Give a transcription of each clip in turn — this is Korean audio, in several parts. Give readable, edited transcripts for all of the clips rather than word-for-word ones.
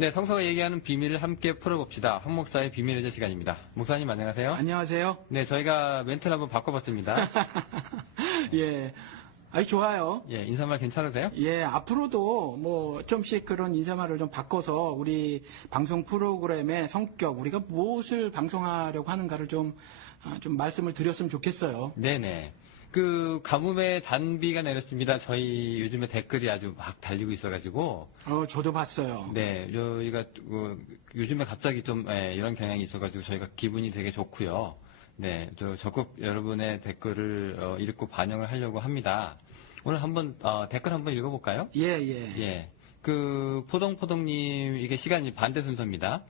네, 성서가 얘기하는 비밀을 함께 풀어봅시다. 황 목사의 비밀의제 시간입니다. 목사님 안녕하세요. 안녕하세요. 네, 저희가 멘트를 한번 바꿔봤습니다. 예. 아이, 좋아요. 예, 인사말 괜찮으세요? 예, 앞으로도 뭐 좀씩 그런 인사말을 좀 바꿔서 우리 방송 프로그램의 성격, 우리가 무엇을 방송하려고 하는가를 좀 말씀을 드렸으면 좋겠어요. 네네. 가뭄의 단비가 내렸습니다. 저희 요즘에 댓글이 아주 막 달리고 있어가지고. 저도 봤어요. 네, 저희가 요즘에 갑자기 좀 이런 경향이 있어가지고 저희가 기분이 되게 좋고요. 네, 적극 여러분의 댓글을 읽고 반영을 하려고 합니다. 오늘 한번 댓글 한번 읽어볼까요? 예. 포동포동님 이게 시간이 반대 순서입니다.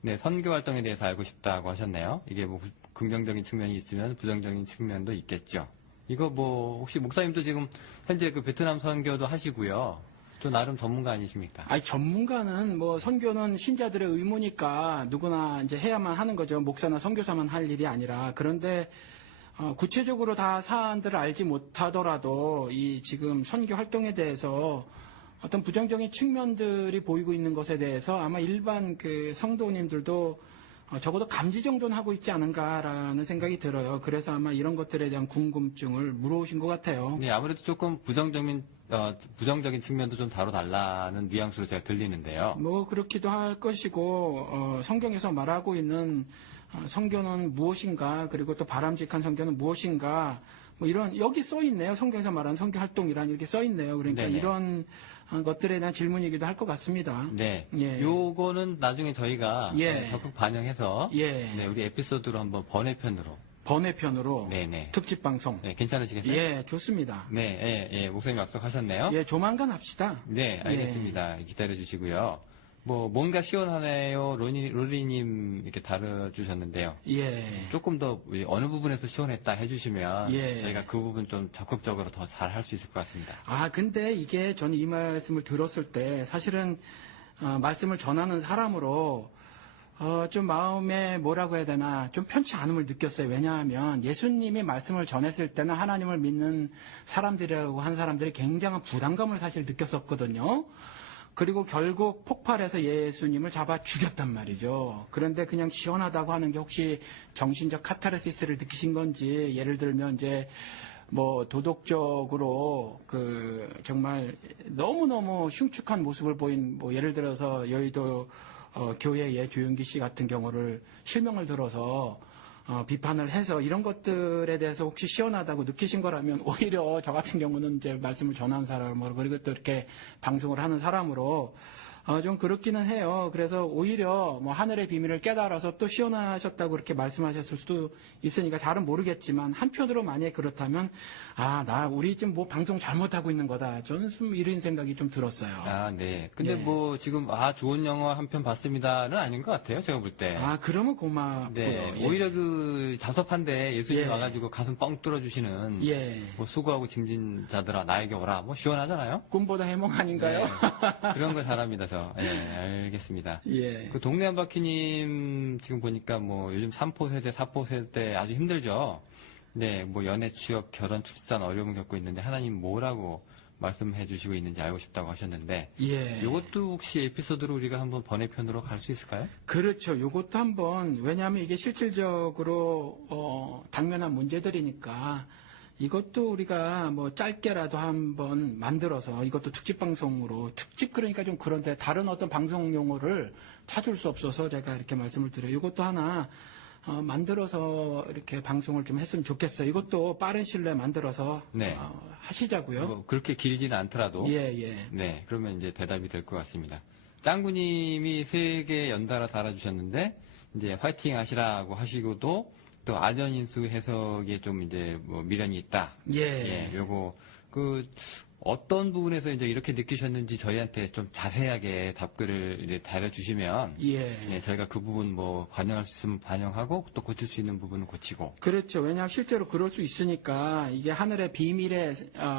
네, 선교 활동에 대해서 알고 싶다고 하셨네요. 이게 뭐 긍정적인 측면이 있으면 부정적인 측면도 있겠죠. 이거 뭐 혹시 목사님도 지금 현재 베트남 선교도 하시고요. 또 나름 전문가 아니십니까? 아니, 전문가는 뭐 선교는 신자들의 의무니까 누구나 이제 해야만 하는 거죠. 목사나 선교사만 할 일이 아니라. 그런데 구체적으로 다 사안들을 알지 못하더라도 이 지금 선교 활동에 대해서 어떤 부정적인 측면들이 보이고 있는 것에 대해서 아마 일반 성도님들도 적어도 감지 정도는 하고 있지 않은가라는 생각이 들어요. 그래서 아마 이런 것들에 대한 궁금증을 물어오신 것 같아요. 네, 아무래도 조금 부정적인 측면도 좀 다뤄달라는 뉘앙스로 제가 들리는데요. 뭐 그렇기도 할 것이고 성경에서 말하고 있는 선교는 무엇인가, 그리고 또 바람직한 선교는 무엇인가, 뭐 이런 여기 써 있네요. 성경에서 말하는 선교 활동이란 이렇게 써 있네요. 그러니까 네네. 이런 것들에 대한 질문이기도 할 것 같습니다. 네. 예. 요거는 나중에 저희가 예. 적극 반영해서 예. 네, 우리 에피소드로 한번 번외편으로 네네. 특집 방송. 네, 괜찮으시겠어요? 예, 좋습니다. 네, 목사님 약속하셨네요. 예, 조만간 합시다. 네, 알겠습니다. 기다려 주시고요. 뭔가 시원하네요. 로리님 이렇게 다뤄주셨는데요. 예. 조금 더 어느 부분에서 시원했다 해주시면 예. 저희가 그 부분 좀 적극적으로 더 잘 할 수 있을 것 같습니다. 근데 이게 저는 이 말씀을 들었을 때 사실은 말씀을 전하는 사람으로 좀 마음에 뭐라고 해야 되나 좀 편치 않음을 느꼈어요. 왜냐하면 예수님이 말씀을 전했을 때는 하나님을 믿는 사람들이라고 한 사람들이 굉장한 부담감을 사실 느꼈었거든요. 그리고 결국 폭발해서 예수님을 잡아 죽였단 말이죠. 그런데 그냥 시원하다고 하는 게 혹시 정신적 카타르시스를 느끼신 건지, 예를 들면 이제 뭐 도덕적으로 정말 너무너무 흉측한 모습을 보인, 뭐 예를 들어서 여의도 교회의 조윤기 씨 같은 경우를 실명을 들어서 비판을 해서 이런 것들에 대해서 혹시 시원하다고 느끼신 거라면 오히려 저 같은 경우는 이제 말씀을 전하는 사람으로, 그리고 또 이렇게 방송을 하는 사람으로 좀 그렇기는 해요. 그래서 오히려 뭐 하늘의 비밀을 깨달아서 또 시원하셨다고 그렇게 말씀하셨을 수도 있으니까 잘은 모르겠지만, 한편으로 만약에 그렇다면 우리 지금 뭐 방송 잘못하고 있는 거다, 저는 좀 이런 생각이 좀 들었어요. 네. 근데 예. 지금 좋은 영화 한 편 봤습니다는 아닌 것 같아요. 제가 볼 때. 그러면 고맙고요. 네. 예. 오히려 답답한데 예수님 예. 와가지고 가슴 뻥 뚫어주시는 예. 수고하고 짐진자들아 나에게 오라. 시원하잖아요. 꿈보다 해몽 아닌가요? 네. 그런 거 잘합니다. 알겠습니다. 예. 동네 한 바퀴님 지금 보니까 요즘 3포 세대, 4포 세대 아주 힘들죠. 네, 연애, 취업, 결혼, 출산 어려움을 겪고 있는데 하나님 뭐라고 말씀해 주시고 있는지 알고 싶다고 하셨는데, 예. 이것도 혹시 에피소드로 우리가 한번 번외편으로 갈 수 있을까요? 그렇죠. 이것도 한번, 왜냐하면 이게 실질적으로 당면한 문제들이니까 이것도 우리가 짧게라도 한번 만들어서, 이것도 특집 방송으로, 특집 그러니까 좀 그런데 다른 어떤 방송 용어를 찾을 수 없어서 제가 이렇게 말씀을 드려요. 이것도 하나 만들어서 이렇게 방송을 좀 했으면 좋겠어요. 이것도 빠른 시일 내에 만들어서 네. 하시자고요. 그렇게 길지는 않더라도. 예. 네, 그러면 이제 대답이 될 것 같습니다. 짱구님이 3개 연달아 달아주셨는데, 이제 화이팅 하시라고 하시고도, 또 아전인수 해석에 좀 이제 미련이 있다. 예. 요거 어떤 부분에서 이제 이렇게 느끼셨는지 저희한테 좀 자세하게 답글을 이제 달아주시면, 예. 저희가 그 부분 반영할 수 있으면 반영하고 또 고칠 수 있는 부분은 고치고. 그렇죠. 왜냐하면 실제로 그럴 수 있으니까, 이게 하늘의 비밀의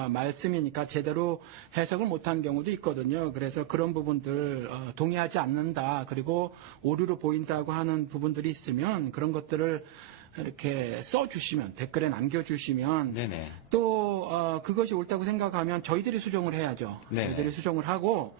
말씀이니까 제대로 해석을 못한 경우도 있거든요. 그래서 그런 부분들 동의하지 않는다, 그리고 오류로 보인다고 하는 부분들이 있으면 그런 것들을 이렇게 써주시면, 댓글에 남겨주시면, 네네. 또 그것이 옳다고 생각하면 저희들이 수정을 해야죠. 네네. 저희들이 수정을 하고,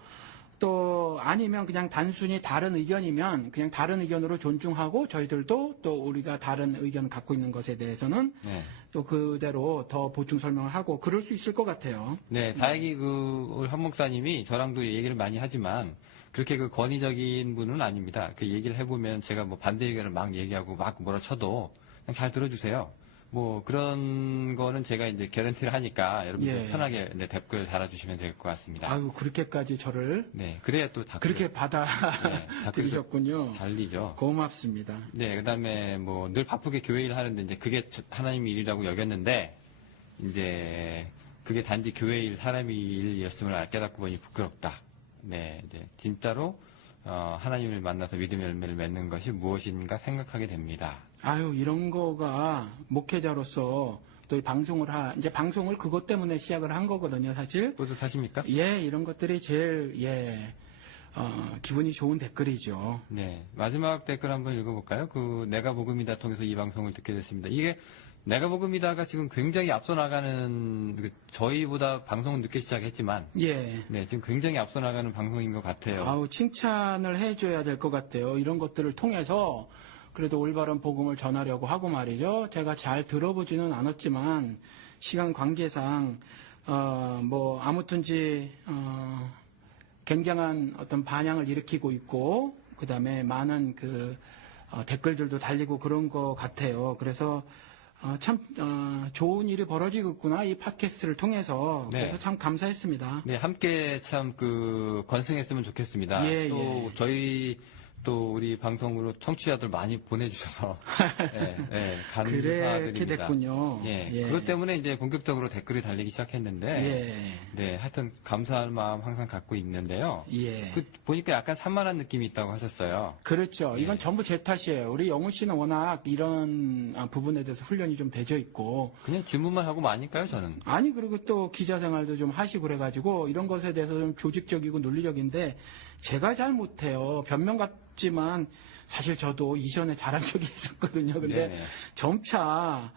또 아니면 그냥 단순히 다른 의견이면 그냥 다른 의견으로 존중하고 저희들도 또 우리가 다른 의견을 갖고 있는 것에 대해서는 네. 또 그대로 더 보충 설명을 하고 그럴 수 있을 것 같아요. 네, 다행히 우리 한 목사님이 저랑도 얘기를 많이 하지만 그렇게 권위적인 분은 아닙니다. 그 얘기를 해보면 제가 뭐 반대 의견을 막 얘기하고 막 뭐라 쳐도 그냥 잘 들어주세요. 뭐 그런 거는 제가 이제 개런티를 하니까 여러분들 예. 편하게 댓글 달아주시면 될 것 같습니다. 아유, 그렇게까지 저를 네, 그래야 또 댓글 그렇게 받아 들으셨군요. 달리죠. 고맙습니다. 네, 그다음에 뭐 늘 바쁘게 교회 일 하는데 이제 그게 하나님 일이라고 여겼는데 이제 그게 단지 교회 일, 사람의 일이었음을 깨닫고 보니 부끄럽다. 네, 이제 진짜로 하나님을 만나서 믿음의 열매를 맺는 것이 무엇인가 생각하게 됩니다. 아유, 이런 거가 목회자로서 또 이 이제 방송을 그것 때문에 시작을 한 거거든요, 사실. 뿌듯하십니까? 예, 이런 것들이 제일, 기분이 좋은 댓글이죠. 네, 마지막 댓글 한번 읽어볼까요? 내가 복음이다 통해서 이 방송을 듣게 됐습니다. 이게 내가 복음이다가 지금 굉장히 앞서 나가는, 저희보다 방송은 늦게 시작했지만, 예. 네, 지금 굉장히 앞서 나가는 방송인 것 같아요. 아우, 칭찬을 해줘야 될 것 같아요. 이런 것들을 통해서 그래도 올바른 복음을 전하려고 하고 말이죠. 제가 잘 들어보지는 않았지만, 시간 관계상, 아무튼지, 굉장한 어떤 반향을 일으키고 있고, 그 다음에 많은 댓글들도 달리고 그런 것 같아요. 그래서, 좋은 일이 벌어지고 있구나, 이 팟캐스트를 통해서. 네. 그래서 참 감사했습니다. 네, 함께 참 건승했으면 좋겠습니다. 예, 또 저희 또 우리 방송으로 청취자들 많이 보내주셔서 네, 감사드립니다. 그렇게 됐군요. 예, 예. 그것 때문에 이제 본격적으로 댓글이 달리기 시작했는데, 예. 네, 하여튼 감사할 마음 항상 갖고 있는데요. 예. 보니까 약간 산만한 느낌이 있다고 하셨어요. 그렇죠. 이건 예. 전부 제 탓이에요. 우리 영훈 씨는 워낙 이런 부분에 대해서 훈련이 좀 되져 있고. 그냥 질문만 하고 마니까요, 저는. 아니, 그리고 또 기자 생활도 좀 하시고 그래가지고 이런 것에 대해서 좀 조직적이고 논리적인데 제가 잘 못해요. 변명 같지만 사실 저도 이전에 잘한 적이 있었거든요. 근데 네네. 점차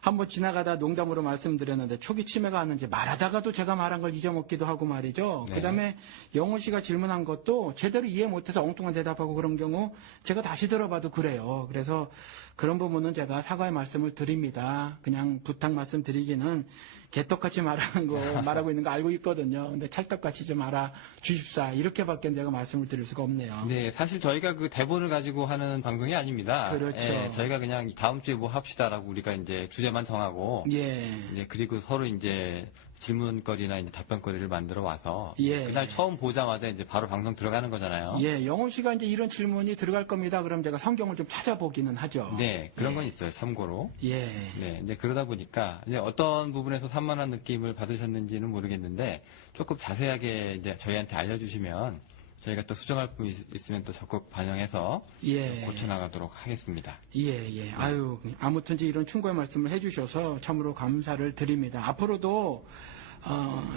한번 지나가다 농담으로 말씀드렸는데 초기 치매가 왔는지 말하다가도 제가 말한 걸 잊어먹기도 하고 말이죠. 네. 그다음에 영호 씨가 질문한 것도 제대로 이해 못해서 엉뚱한 대답하고 그런 경우 제가 다시 들어봐도 그래요. 그래서 그런 부분은 제가 사과의 말씀을 드립니다. 그냥 부탁 말씀 드리기는 개떡같이 말하고 있는 거 알고 있거든요. 근데 찰떡같이 좀 알아주십사. 이렇게밖에 제가 말씀을 드릴 수가 없네요. 네, 사실 저희가 대본을 가지고 하는 방송이 아닙니다. 그렇죠. 예, 저희가 그냥 다음 주에 뭐 합시다라고 우리가 이제 주제만 정하고, 예. 네, 그리고 서로 이제 질문거리나 이제 답변거리를 만들어 와서, 예. 그날 처음 보자마자 이제 바로 방송 들어가는 거잖아요. 예, 영호 씨가 이제 이런 질문이 들어갈 겁니다. 그럼 제가 성경을 좀 찾아보기는 하죠. 네, 그런 건 있어요, 참고로. 예. 네, 이제 그러다 보니까 이제 어떤 부분에서 산만한 느낌을 받으셨는지는 모르겠는데 조금 자세하게 이제 저희한테 알려주시면 저희가 또 수정할 부분이 있으면 또 적극 반영해서 예. 고쳐나가도록 하겠습니다. 예. 아유, 아무튼지 이런 충고의 말씀을 해주셔서 참으로 감사를 드립니다. 앞으로도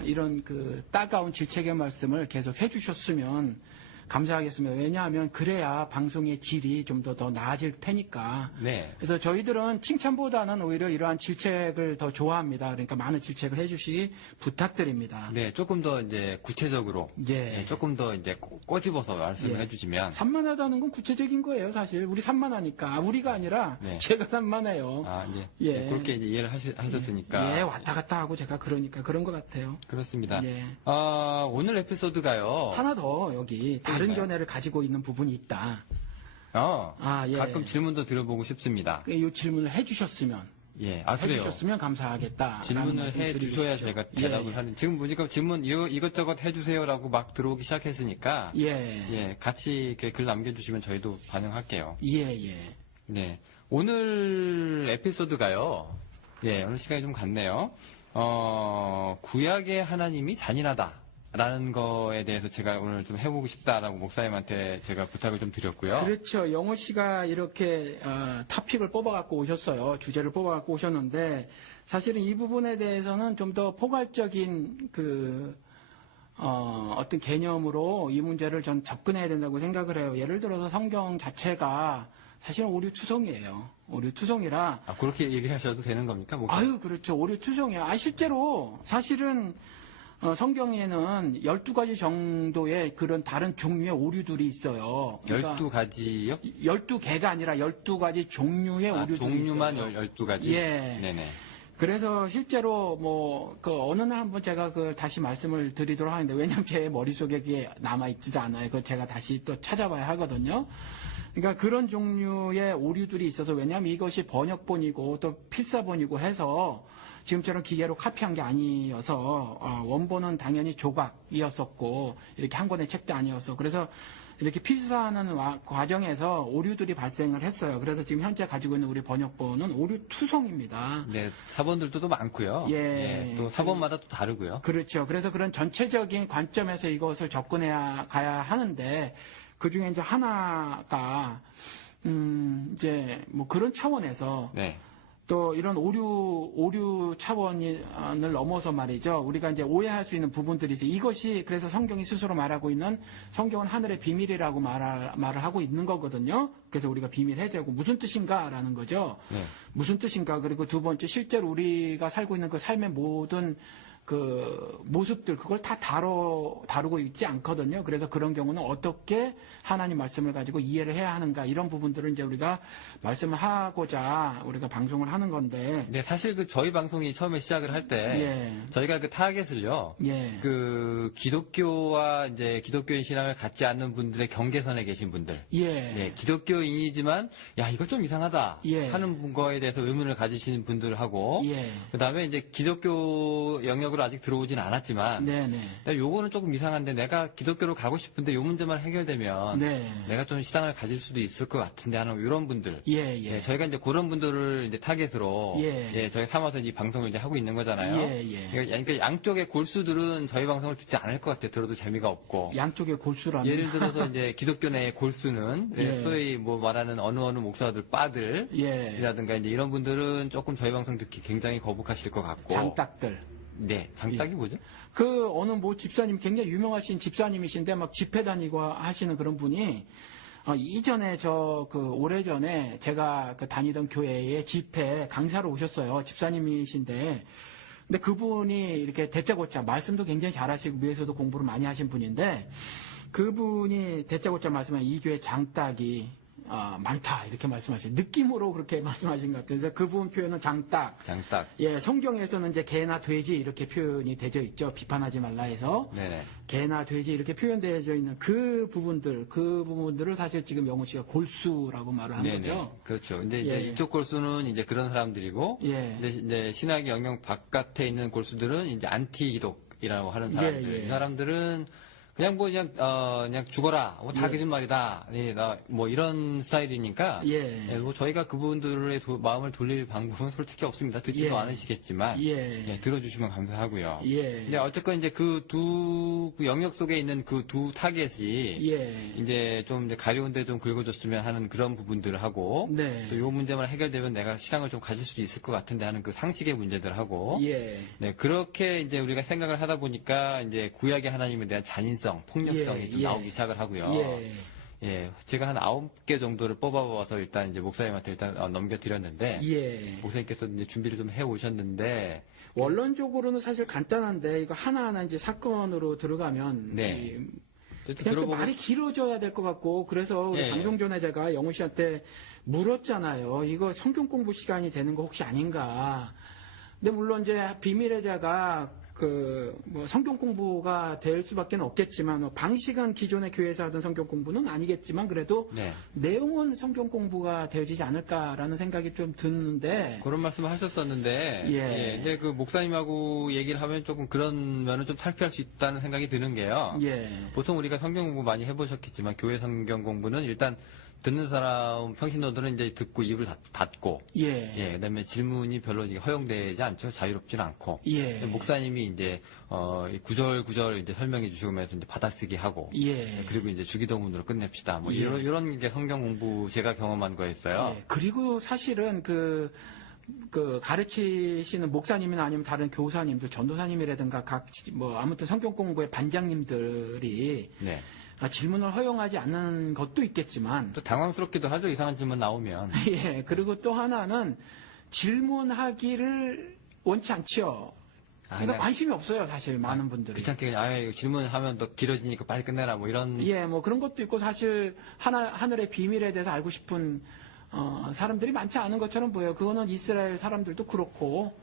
이런 따가운 질책의 말씀을 계속 해주셨으면 감사하겠습니다. 왜냐하면 그래야 방송의 질이 좀 더 나아질 테니까. 네. 그래서 저희들은 칭찬보다는 오히려 이러한 질책을 더 좋아합니다. 그러니까 많은 질책을 해주시기 부탁드립니다. 네, 조금 더 이제 구체적으로, 예. 네, 조금 더 이제 꼬집어서 말씀을 예. 해주시면, 산만하다는 건 구체적인 거예요, 사실. 우리 산만하니까. 우리가 아니라 네. 제가 산만해요. 이제 예. 네, 그렇게 이제 이해를 하셨으니까. 예, 왔다 갔다 하고 제가 그러니까 그런 것 같아요. 그렇습니다. 예. 오늘 에피소드가요. 하나 더 여기 다른 그러니까요. 견해를 가지고 있는 부분이 있다. 예. 가끔 질문도 들어보고 싶습니다. 이 질문을 해주셨으면 예, 그래요. 해주셨으면 감사하겠다. 질문을 해주셔야 제가 대답을 하는. 지금 보니까 질문 이것저것 해주세요라고 막 들어오기 시작했으니까. 예. 같이 이렇게 글 남겨주시면 저희도 반영할게요. 예. 네, 오늘 에피소드가요. 예, 오늘 시간이 좀 갔네요. 구약의 하나님이 잔인하다. 라는 거에 대해서 제가 오늘 좀 해보고 싶다라고 목사님한테 제가 부탁을 좀 드렸고요. 그렇죠. 영호 씨가 이렇게 타픽을 뽑아갖고 오셨어요. 주제를 뽑아갖고 오셨는데 사실은 이 부분에 대해서는 좀 더 포괄적인 어떤 개념으로 이 문제를 전 접근해야 된다고 생각을 해요. 예를 들어서 성경 자체가 사실은 오류투성이에요. 오류투성이라. 그렇게 얘기하셔도 되는 겁니까? 목사님? 아유, 그렇죠. 오류투성이야. 실제로 사실은 성경에는 12가지 정도의 그런 다른 종류의 오류들이 있어요. 그러니까 12가지요? 12개가 아니라 12가지 종류의 오류들이 종류만 있어요. 12가지? 예. 네네. 그래서 실제로 어느 날 한번 제가 다시 말씀을 드리도록 하는데, 왜냐면 제 머릿속에 그게 남아있지도 않아요. 제가 다시 또 찾아봐야 하거든요. 그러니까 그런 종류의 오류들이 있어서, 왜냐하면 이것이 번역본이고 또 필사본이고 해서 지금처럼 기계로 카피한 게 아니어서 원본은 당연히 조각이었었고 이렇게 한 권의 책도 아니어서, 그래서 이렇게 필사하는 과정에서 오류들이 발생을 했어요. 그래서 지금 현재 가지고 있는 우리 번역본은 오류 투성입니다. 네, 사본들도 또 많고요. 예. 또 사본마다 또 다르고요. 그렇죠. 그래서 그런 전체적인 관점에서 이것을 접근해야 가야 하는데, 그 중에 이제 하나가 이제 그런 차원에서 네. 또 이런 오류 차원을 넘어서 말이죠. 우리가 이제 오해할 수 있는 부분들이 있어요. 이것이 그래서 성경이 스스로 말하고 있는, 성경은 하늘의 비밀이라고 말을 하고 있는 거거든요. 그래서 우리가 비밀 해제고 무슨 뜻인가라는 거죠. 네. 무슨 뜻인가. 그리고 두 번째, 실제로 우리가 살고 있는 그 삶의 모든 그 모습들, 그걸 다 다루고 있지 않거든요. 그래서 그런 경우는 어떻게 하나님 말씀을 가지고 이해를 해야 하는가, 이런 부분들을 이제 우리가 말씀을 하고자 우리가 방송을 하는 건데. 네, 사실 저희 방송이 처음에 시작을 할 때 예. 저희가 타겟을요. 예. 기독교와 이제 기독교인 신앙을 갖지 않는 분들의 경계선에 계신 분들. 예. 네, 기독교인이지만 야, 이거 좀 이상하다 예. 하는 거에 대해서 의문을 가지시는 분들하고 예. 그다음에 이제 기독교 영역으로 아직 들어오진 않았지만 네네. 요거는 조금 이상한데 내가 기독교로 가고 싶은데 요 문제만 해결되면 네. 내가 좀 신앙을 가질 수도 있을 것 같은데 하는 이런 분들. 예, 예. 네, 저희가 이제 그런 분들을 이제 타겟으로 예. 저희 삼아서 이 방송을 이제 하고 있는 거잖아요. 예, 예. 그러니까 양쪽의 골수들은 저희 방송을 듣지 않을 것 같아요. 들어도 재미가 없고. 양쪽의 골수라면. 예를 들어서 이제 기독교 내의 골수는 예. 소위 말하는 어느 목사들 예. 빠들이라든가 이제 이런 분들은 조금 저희 방송 듣기 굉장히 거북하실 것 같고. 장딱들. 네, 장딱이 뭐죠? 어느 집사님, 굉장히 유명하신 집사님이신데 막 집회 다니고 하시는 그런 분이, 이전에 오래전에 제가 다니던 교회에 집회 강사로 오셨어요. 집사님이신데. 근데 그분이 이렇게 대짜고짜 말씀도 굉장히 잘하시고 위에서도 공부를 많이 하신 분인데, 그분이 대짜고짜 말씀하신 이 교회 장딱이 많다 이렇게 말씀하신, 느낌으로 그렇게 말씀하신 것 같아요. 그래서 그분 표현은 장딱. 예, 성경에서는 이제 개나 돼지 이렇게 표현이 되어 있죠. 비판하지 말라 해서. 네네. 개나 돼지 이렇게 표현되어 있는 그 부분들을 사실 지금 영호 씨가 골수라고 말을 한 네네. 거죠. 그렇죠. 근데 예. 이제 이쪽 골수는 이제 그런 사람들이고, 예. 이제 신학의 영역 바깥에 있는 골수들은 이제 안티 기독이라고 하는 사람들. 예, 예. 이 사람들은 그냥 죽어라. 다 예. 거짓말이다. 이런 스타일이니까. 예. 저희가 그분들의 마음을 돌릴 방법은 솔직히 없습니다. 듣지도 예. 않으시겠지만. 예. 들어주시면 감사하고요. 예. 근데 어쨌건 이제 그 영역 속에 있는 그 두 타겟이. 예. 이제 좀 가려운데 좀 긁어줬으면 하는 그런 부분들을 하고. 네. 또 요 문제만 해결되면 내가 신앙을 좀 가질 수도 있을 것 같은데 하는 그 상식의 문제들 하고. 예. 네, 그렇게 이제 우리가 생각을 하다 보니까 이제 구약의 하나님에 대한 잔인성, 폭력성이 예, 좀 예. 나오기 시작을 하고요. 예. 예, 제가 한 9개 정도를 뽑아봐서 일단 이제 목사님한테 일단 넘겨드렸는데. 예. 목사님께서 이제 준비를 좀 해 오셨는데. 원론적으로는 사실 간단한데 이거 하나하나 이제 사건으로 들어가면 네. 그냥 또 말이 길어져야 될 것 같고, 그래서 우리 예, 방송 전에 제가 영우 씨한테 물었잖아요. 이거 성경 공부 시간이 되는 거 혹시 아닌가. 근데 물론 이제 비밀의자가 성경 공부가 될 수밖에 없겠지만, 방식은 기존의 교회에서 하던 성경 공부는 아니겠지만, 그래도 네. 내용은 성경 공부가 되어지지 않을까라는 생각이 좀 드는데. 그런 말씀을 하셨었는데. 예. 근데 그 목사님하고 얘기를 하면 조금 그런 면은 좀 탈피할 수 있다는 생각이 드는 게요. 예. 보통 우리가 성경 공부 많이 해보셨겠지만, 교회 성경 공부는 일단 듣는 사람, 평신도들은 이제 듣고 입을 닫고. 예. 그다음에 질문이 별로 허용되지 않죠. 자유롭지는 않고. 예. 목사님이 이제, 구절 이제 설명해 주시면서 이제 받아쓰기 하고. 예. 그리고 이제 주기도문으로 끝냅시다. 예. 이런 게 성경 공부 제가 경험한 거였어요. 예. 그리고 사실은 가르치시는 목사님이나 아니면 다른 교사님들, 전도사님이라든가 아무튼 성경 공부의 반장님들이 네. 질문을 허용하지 않는 것도 있겠지만, 또 당황스럽기도 하죠. 이상한 질문 나오면. 예, 그리고 또 하나는 질문하기를 원치 않죠. 그러니까 그냥 관심이 없어요, 사실 많은 분들이. 귀찮게 그냥 이거 질문하면 더 길어지니까 빨리 끝내라 뭐 이런. 예, 뭐 그런 것도 있고 사실 하늘의 비밀에 대해서 알고 싶은 사람들이 많지 않은 것처럼 보여요. 그거는 이스라엘 사람들도 그렇고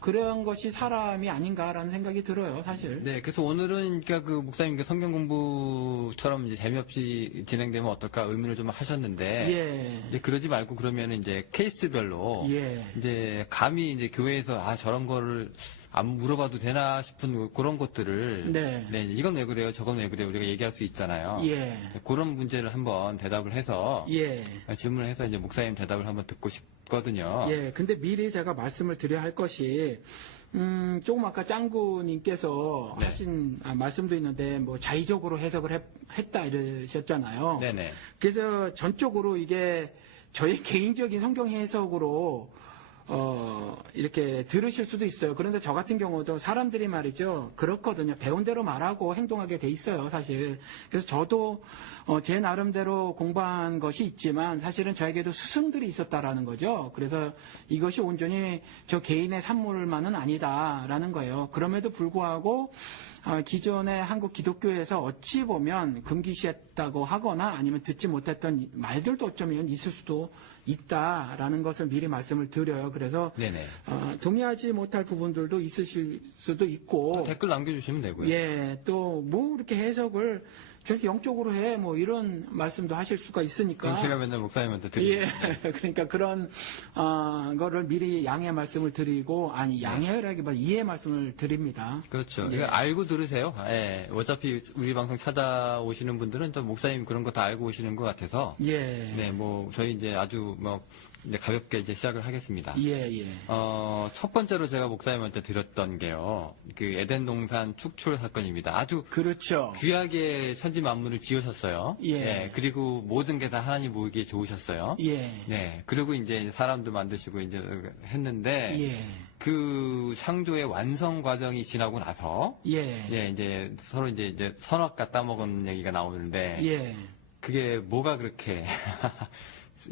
그런 것이 사람이 아닌가라는 생각이 들어요, 사실. 네, 그래서 오늘은 그러니까 그 목사님 그 성경 공부처럼 이제 재미없이 진행되면 어떨까 의문을 좀 하셨는데. 예. 이제 그러지 말고 그러면 이제 케이스별로. 예. 이제 감히 이제 교회에서 저런 거를 안 물어봐도 되나 싶은 그런 것들을. 네. 네, 이건 왜 그래요? 저건 왜 그래요? 우리가 얘기할 수 있잖아요. 예. 그런 문제를 한번 대답을 해서. 예. 질문을 해서 이제 목사님 대답을 한번 듣고 싶거든요. 예, 근데 미리 제가 말씀을 드려야 할 것이, 조금 아까 짱구님께서 네. 하신 말씀도 있는데, 뭐, 자의적으로 해석을 했다 이러셨잖아요. 네네. 그래서 전적으로 이게 저의 개인적인 성경 해석으로, 이렇게 들으실 수도 있어요. 그런데 저 같은 경우도 사람들이 말이죠. 그렇거든요. 배운 대로 말하고 행동하게 돼 있어요, 사실. 그래서 저도 제 나름대로 공부한 것이 있지만 사실은 저에게도 스승들이 있었다라는 거죠. 그래서 이것이 온전히 저 개인의 산물만은 아니다라는 거예요. 그럼에도 불구하고 기존의 한국 기독교에서 어찌 보면 금기시했다고 하거나 아니면 듣지 못했던 말들도 어쩌면 있을 수도 있다라는 것을 미리 말씀을 드려요. 그래서 네네. 동의하지 못할 부분들도 있으실 수도 있고, 댓글 남겨주시면 되고요. 예, 또 뭐 이렇게 해석을 저렇게 영적으로 해, 뭐 이런 말씀도 하실 수가 있으니까. 그럼 제가 맨날 목사님한테 예, 드리고. 그러니까 그런 거를 미리 양해 말씀을 드리고, 아니 양해라기보다 이해 말씀을 드립니다. 그렇죠. 예. 이거 알고 들으세요. 예. 어차피 우리 방송 찾아오시는 분들은 또 목사님 그런 거 다 알고 오시는 것 같아서. 예, 네, 뭐 저희 이제 아주 뭐 이제 가볍게 이제 시작을 하겠습니다. 예, 예. 첫 번째로 제가 목사님한테 드렸던 게요. 그 에덴 동산 축출 사건입니다. 아주 그렇죠. 귀하게 천지 만물을 지으셨어요. 예. 그리고 모든 게 다 하나님 보기에 좋으셨어요. 예, 네. 그리고 이제 사람도 만드시고 이제 했는데 예, 그 창조의 완성 과정이 지나고 나서 예, 예, 이제 서로 이제 선악과 따먹은 얘기가 나오는데 예. 그게 뭐가 그렇게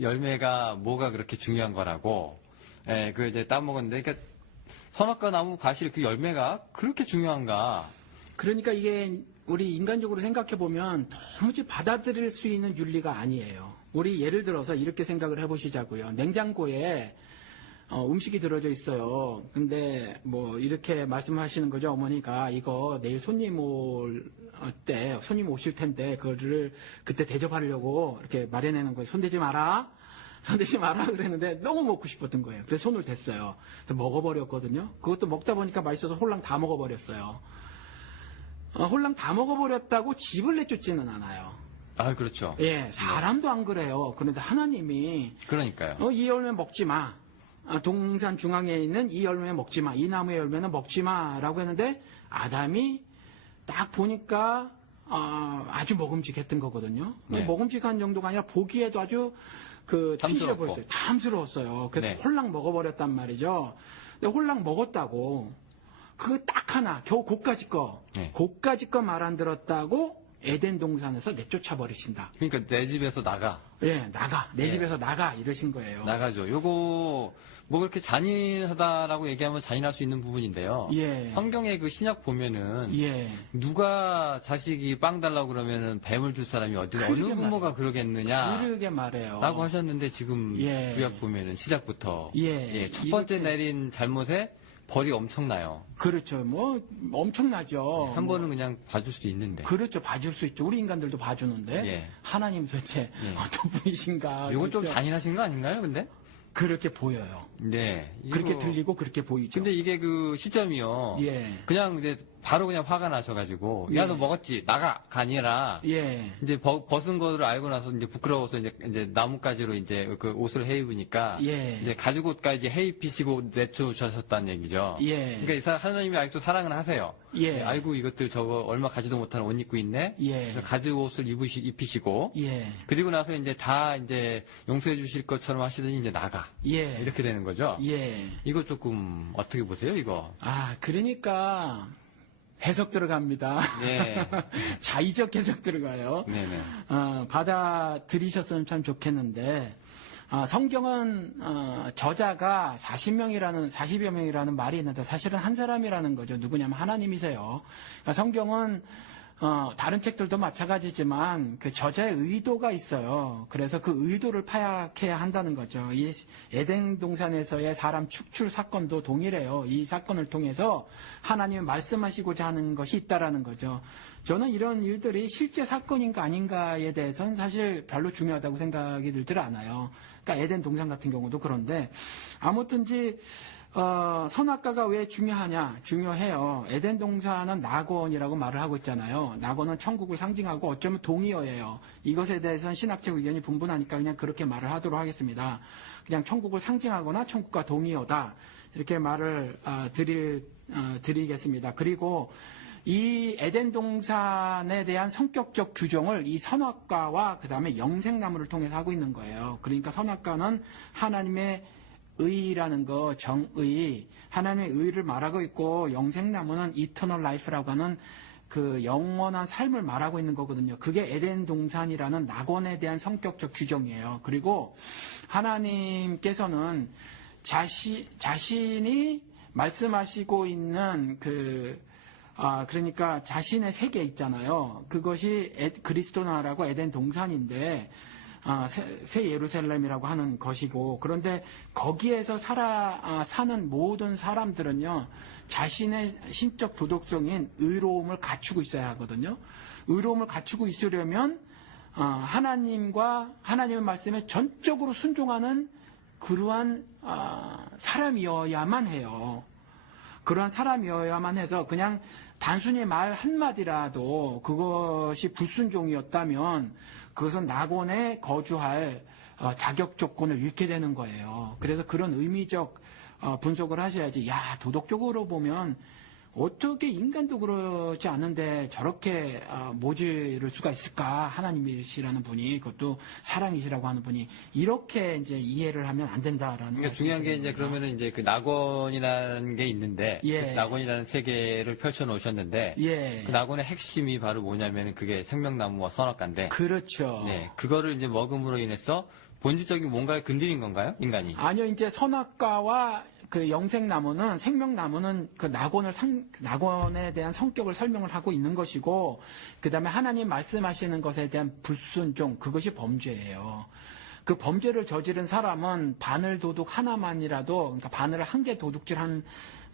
열매가 뭐가 그렇게 중요한 거라고 예, 그 이제 따먹었는데 그러니까 선악과 나무 과실 그 열매가 그렇게 중요한가? 그러니까 이게 우리 인간적으로 생각해 보면 도무지 받아들일 수 있는 윤리가 아니에요. 우리 예를 들어서 이렇게 생각을 해보시자고요. 냉장고에 음식이 들어져 있어요. 근데 뭐 이렇게 말씀하시는 거죠. 어머니가 이거 내일 손님 오실 텐데 그거를 그때 대접하려고 이렇게 마련해놓은 거예요. 손대지 마라. 손대지 마라 그랬는데 너무 먹고 싶었던 거예요. 그래서 손을 댔어요. 그래서 먹어버렸거든요. 그것도 먹다 보니까 맛있어서 홀랑 다 먹어버렸어요. 홀랑 다 먹어버렸다고 집을 내쫓지는 않아요. 아, 그렇죠. 예, 사람도 안 그래요. 그런데 하나님이 그러니까요. 이 열매 먹지 마. 동산 중앙에 있는 이 열매 먹지 마. 이 나무의 열매는 먹지 마라고 했는데 아담이 딱 보니까 아주 먹음직했던 거거든요. 네. 먹음직한 정도가 아니라 보기에도 아주 튼실해 탐스럽고. 보였어요. 탐스러웠어요. 그래서 네. 홀랑 먹어버렸단 말이죠. 근데 홀랑 먹었다고 그거 딱 하나 겨우 고까지 거 네. 고까지 거 말 안 들었다고 에덴 동산에서 내쫓아 버리신다. 그러니까 내 집에서 나가. 예, 나가. 내 예. 집에서 나가. 이러신 거예요. 나가죠. 요거 뭐 그렇게 잔인하다라고 얘기하면 잔인할 수 있는 부분인데요. 예. 성경의 그 신약 보면은 예. 누가 자식이 빵 달라고 그러면은 뱀을 줄 사람이 어느 그러게 부모가 그러겠느냐? 그러게 말해요. 라고 하셨는데 지금 예. 구약 보면은 시작부터 예. 첫 번째 이렇게- 내린 잘못에 벌이 엄청나요. 그렇죠. 뭐 엄청나죠. 한 번은 그냥 봐줄 수도 있는데. 그렇죠. 봐줄 수 있죠. 우리 인간들도 봐주는데 예. 하나님 도대체 예. 어떤 분이신가. 이건 좀 그렇죠? 잔인하신 거 아닌가요, 근데? 그렇게 보여요. 네. 그렇게 이거- 들리고 그렇게 보이죠. 근데 이게 그 시점이요. 예. 그냥 이제 바로 그냥 화가 나셔가지고 예. 야 너 먹었지 나가가 아니라 예. 이제 벗은 거를 알고 나서 이제 부끄러워서 이제 나뭇가지로 이제 그 옷을 해 입으니까 예. 이제 가죽 옷까지 해 입히시고 내쫓으셨다는 얘기죠. 예. 그러니까 이 하나님이 아직도 사랑은 하세요. 예. 아이고 이것들 저거 얼마 가지도 못하는 옷 입고 있네. 예. 그래서 가죽 옷을 입히시고 예. 그리고 나서 이제 다 이제 용서해 주실 것처럼 하시더니 이제 나가 예. 이렇게 되는 거죠. 예. 이거 조금 어떻게 보세요, 이거? 그러니까 해석 들어갑니다. 네. 자의적 해석 들어가요. 네네. 받아들이셨으면 참 좋겠는데, 성경은 저자가 40여 명이라는 말이 있는데 사실은 한 사람이라는 거죠. 누구냐면 하나님이세요. 그러니까 성경은 다른 책들도 마찬가지지만 그 저자의 의도가 있어요. 그래서 그 의도를 파악해야 한다는 거죠. 이 에덴 동산에서의 사람 축출 사건도 동일해요. 이 사건을 통해서 하나님이 말씀하시고자 하는 것이 있다라는 거죠. 저는 이런 일들이 실제 사건인가 아닌가에 대해서는 사실 별로 중요하다고 생각이 들질 않아요. 그러니까 에덴 동산 같은 경우도 그런데 아무튼지 선악과가 왜 중요하냐? 중요해요. 에덴 동산은 낙원이라고 말을 하고 있잖아요. 낙원은 천국을 상징하고 어쩌면 동의어예요. 이것에 대해서는 신학적 의견이 분분하니까 그냥 그렇게 말을 하도록 하겠습니다. 그냥 천국을 상징하거나 천국과 동의어다. 이렇게 말을 드리겠습니다. 그리고 이 에덴 동산에 대한 성격적 규정을 이 선악과와 그 다음에 영생나무를 통해서 하고 있는 거예요. 그러니까 선악과는 하나님의 의라는 거, 정의, 하나님의 의를 말하고 있고 영생나무는 이터널 라이프라고 하는 그 영원한 삶을 말하고 있는 거거든요. 그게 에덴 동산이라는 낙원에 대한 성격적 규정이에요. 그리고 하나님께서는 자신이 말씀하시고 있는 그러니까 자신의 세계 있잖아요. 그것이 그리스도나라고 에덴 동산인데 새 예루살렘이라고 하는 것이고, 그런데 거기에서 사는 모든 사람들은요, 자신의 신적 도덕성인 의로움을 갖추고 있어야 하거든요. 의로움을 갖추고 있으려면 하나님의 말씀에 전적으로 순종하는 그러한 사람이어야만 해요. 그러한 사람이어야만 해서 그냥 단순히 말 한마디라도 그것이 불순종이었다면 그것은 낙원에 거주할 자격 조건을 잃게 되는 거예요. 그래서 그런 의미적 분석을 하셔야지. 야, 도덕적으로 보면 어떻게 인간도 그렇지 않은데 저렇게 모질을 수가 있을까? 하나님이시라는 분이, 그것도 사랑이시라고 하는 분이 이렇게 이제 이해를 하면 안 된다라는. 그러니까 중요한 게 이제 그러면은 이제 그 낙원이라는 게 있는데, 예. 그 낙원이라는 세계를 펼쳐 놓으셨는데, 예. 그 낙원의 핵심이 바로 뭐냐면은 그게 생명나무와 선악과인데, 그렇죠. 네, 그거를 이제 먹음으로 인해서 본질적인 뭔가를 건드린 건가요, 인간이? 아니요, 이제 선악과와 그 영생나무는, 생명나무는 그 낙원에 대한 성격을 설명을 하고 있는 것이고, 그 다음에 하나님 말씀하시는 것에 대한 불순종, 그것이 범죄예요. 그 범죄를 저지른 사람은 바늘 도둑 하나만이라도, 그러니까 바늘을 한 개 도둑질한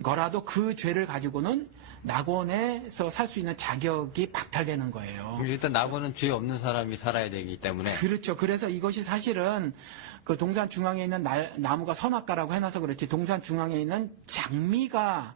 거라도 그 죄를 가지고는 낙원에서 살 수 있는 자격이 박탈되는 거예요. 일단 낙원은 죄 없는 사람이 살아야 되기 때문에. 그렇죠. 그래서 이것이 사실은 그 동산 중앙에 있는 나무가 선악과라고 해놔서 그렇지, 동산 중앙에 있는 장미가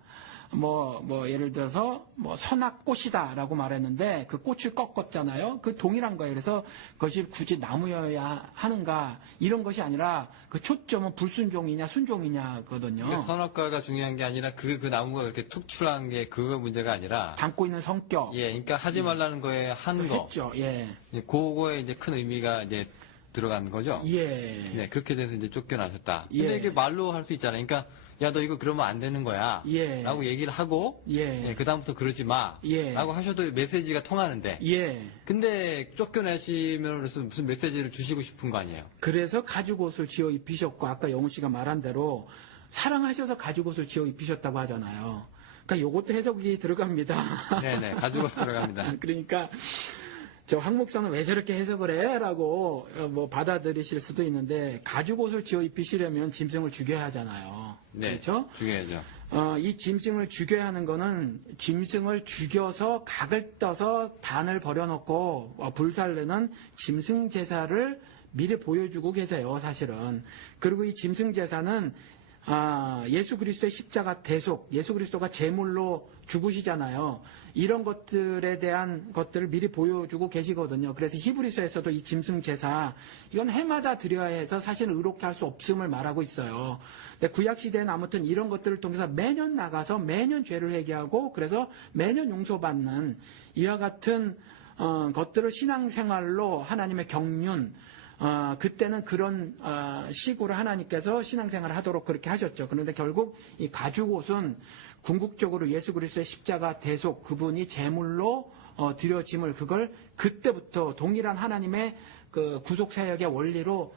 예를 들어서 선악꽃이다라고 말했는데 그 꽃을 꺾었잖아요. 그 동일한 거예요. 그래서 그것이 굳이 나무여야 하는가, 이런 것이 아니라 그 초점은 불순종이냐 순종이냐거든요. 그러니까 선악과가 중요한 게 아니라 그 나무가 그렇게 툭출한 게 그거 문제가 아니라 담고 있는 성격. 예, 그러니까 하지 말라는 거에 한 거. 했죠. 예. 그거에 이제 큰 의미가 이제 들어간 거죠. 예. 네, 그렇게 돼서 이제 쫓겨나셨다. 예. 근데 이게 말로 할 수 있잖아요. 그러니까 야, 너 이거 그러면 안 되는 거야. 예. 라고 얘기를 하고 예. 그다음부터 그러지 마. 예. 라고 하셔도 메시지가 통하는데. 예. 근데 쫓겨나시면 무슨 메시지를 주시고 싶은 거 아니에요? 그래서 가죽옷을 지어 입히셨고, 아까 영훈 씨가 말한 대로 사랑하셔서 가죽옷을 지어 입히셨다고 하잖아요. 그러니까 요것도 해석이 들어갑니다. 네네, 가지고 들어갑니다. 그러니까 저 황 목사는 왜 저렇게 해석을 해? 라고 받아들이실 수도 있는데, 가죽옷을 지어 입히시려면 짐승을 죽여야 하잖아요. 네, 그렇죠? 죽여야죠. 이 짐승을 죽여야 하는 거는 짐승을 죽여서 각을 떠서 단을 버려놓고 불살르는 짐승 제사를 미리 보여주고 계세요, 사실은. 그리고 이 짐승 제사는 예수 그리스도의 십자가 대속, 예수 그리스도가 제물로 죽으시잖아요. 이런 것들에 대한 것들을 미리 보여주고 계시거든요. 그래서 히브리서에서도 이 짐승 제사, 이건 해마다 드려야 해서 사실은 의롭게 할 수 없음을 말하고 있어요. 근데 구약 시대는 아무튼 이런 것들을 통해서 매년 나가서 매년 죄를 회개하고, 그래서 매년 용서받는 이와 같은 것들을 신앙생활로 하나님의 경륜, 그때는 그런 식으로 하나님께서 신앙생활을 하도록 그렇게 하셨죠. 그런데 결국 이 가죽옷은 궁극적으로 예수 그리스도의 십자가 대속, 그분이 제물로 드려짐을, 그걸 그때부터 동일한 하나님의 그 구속 사역의 원리로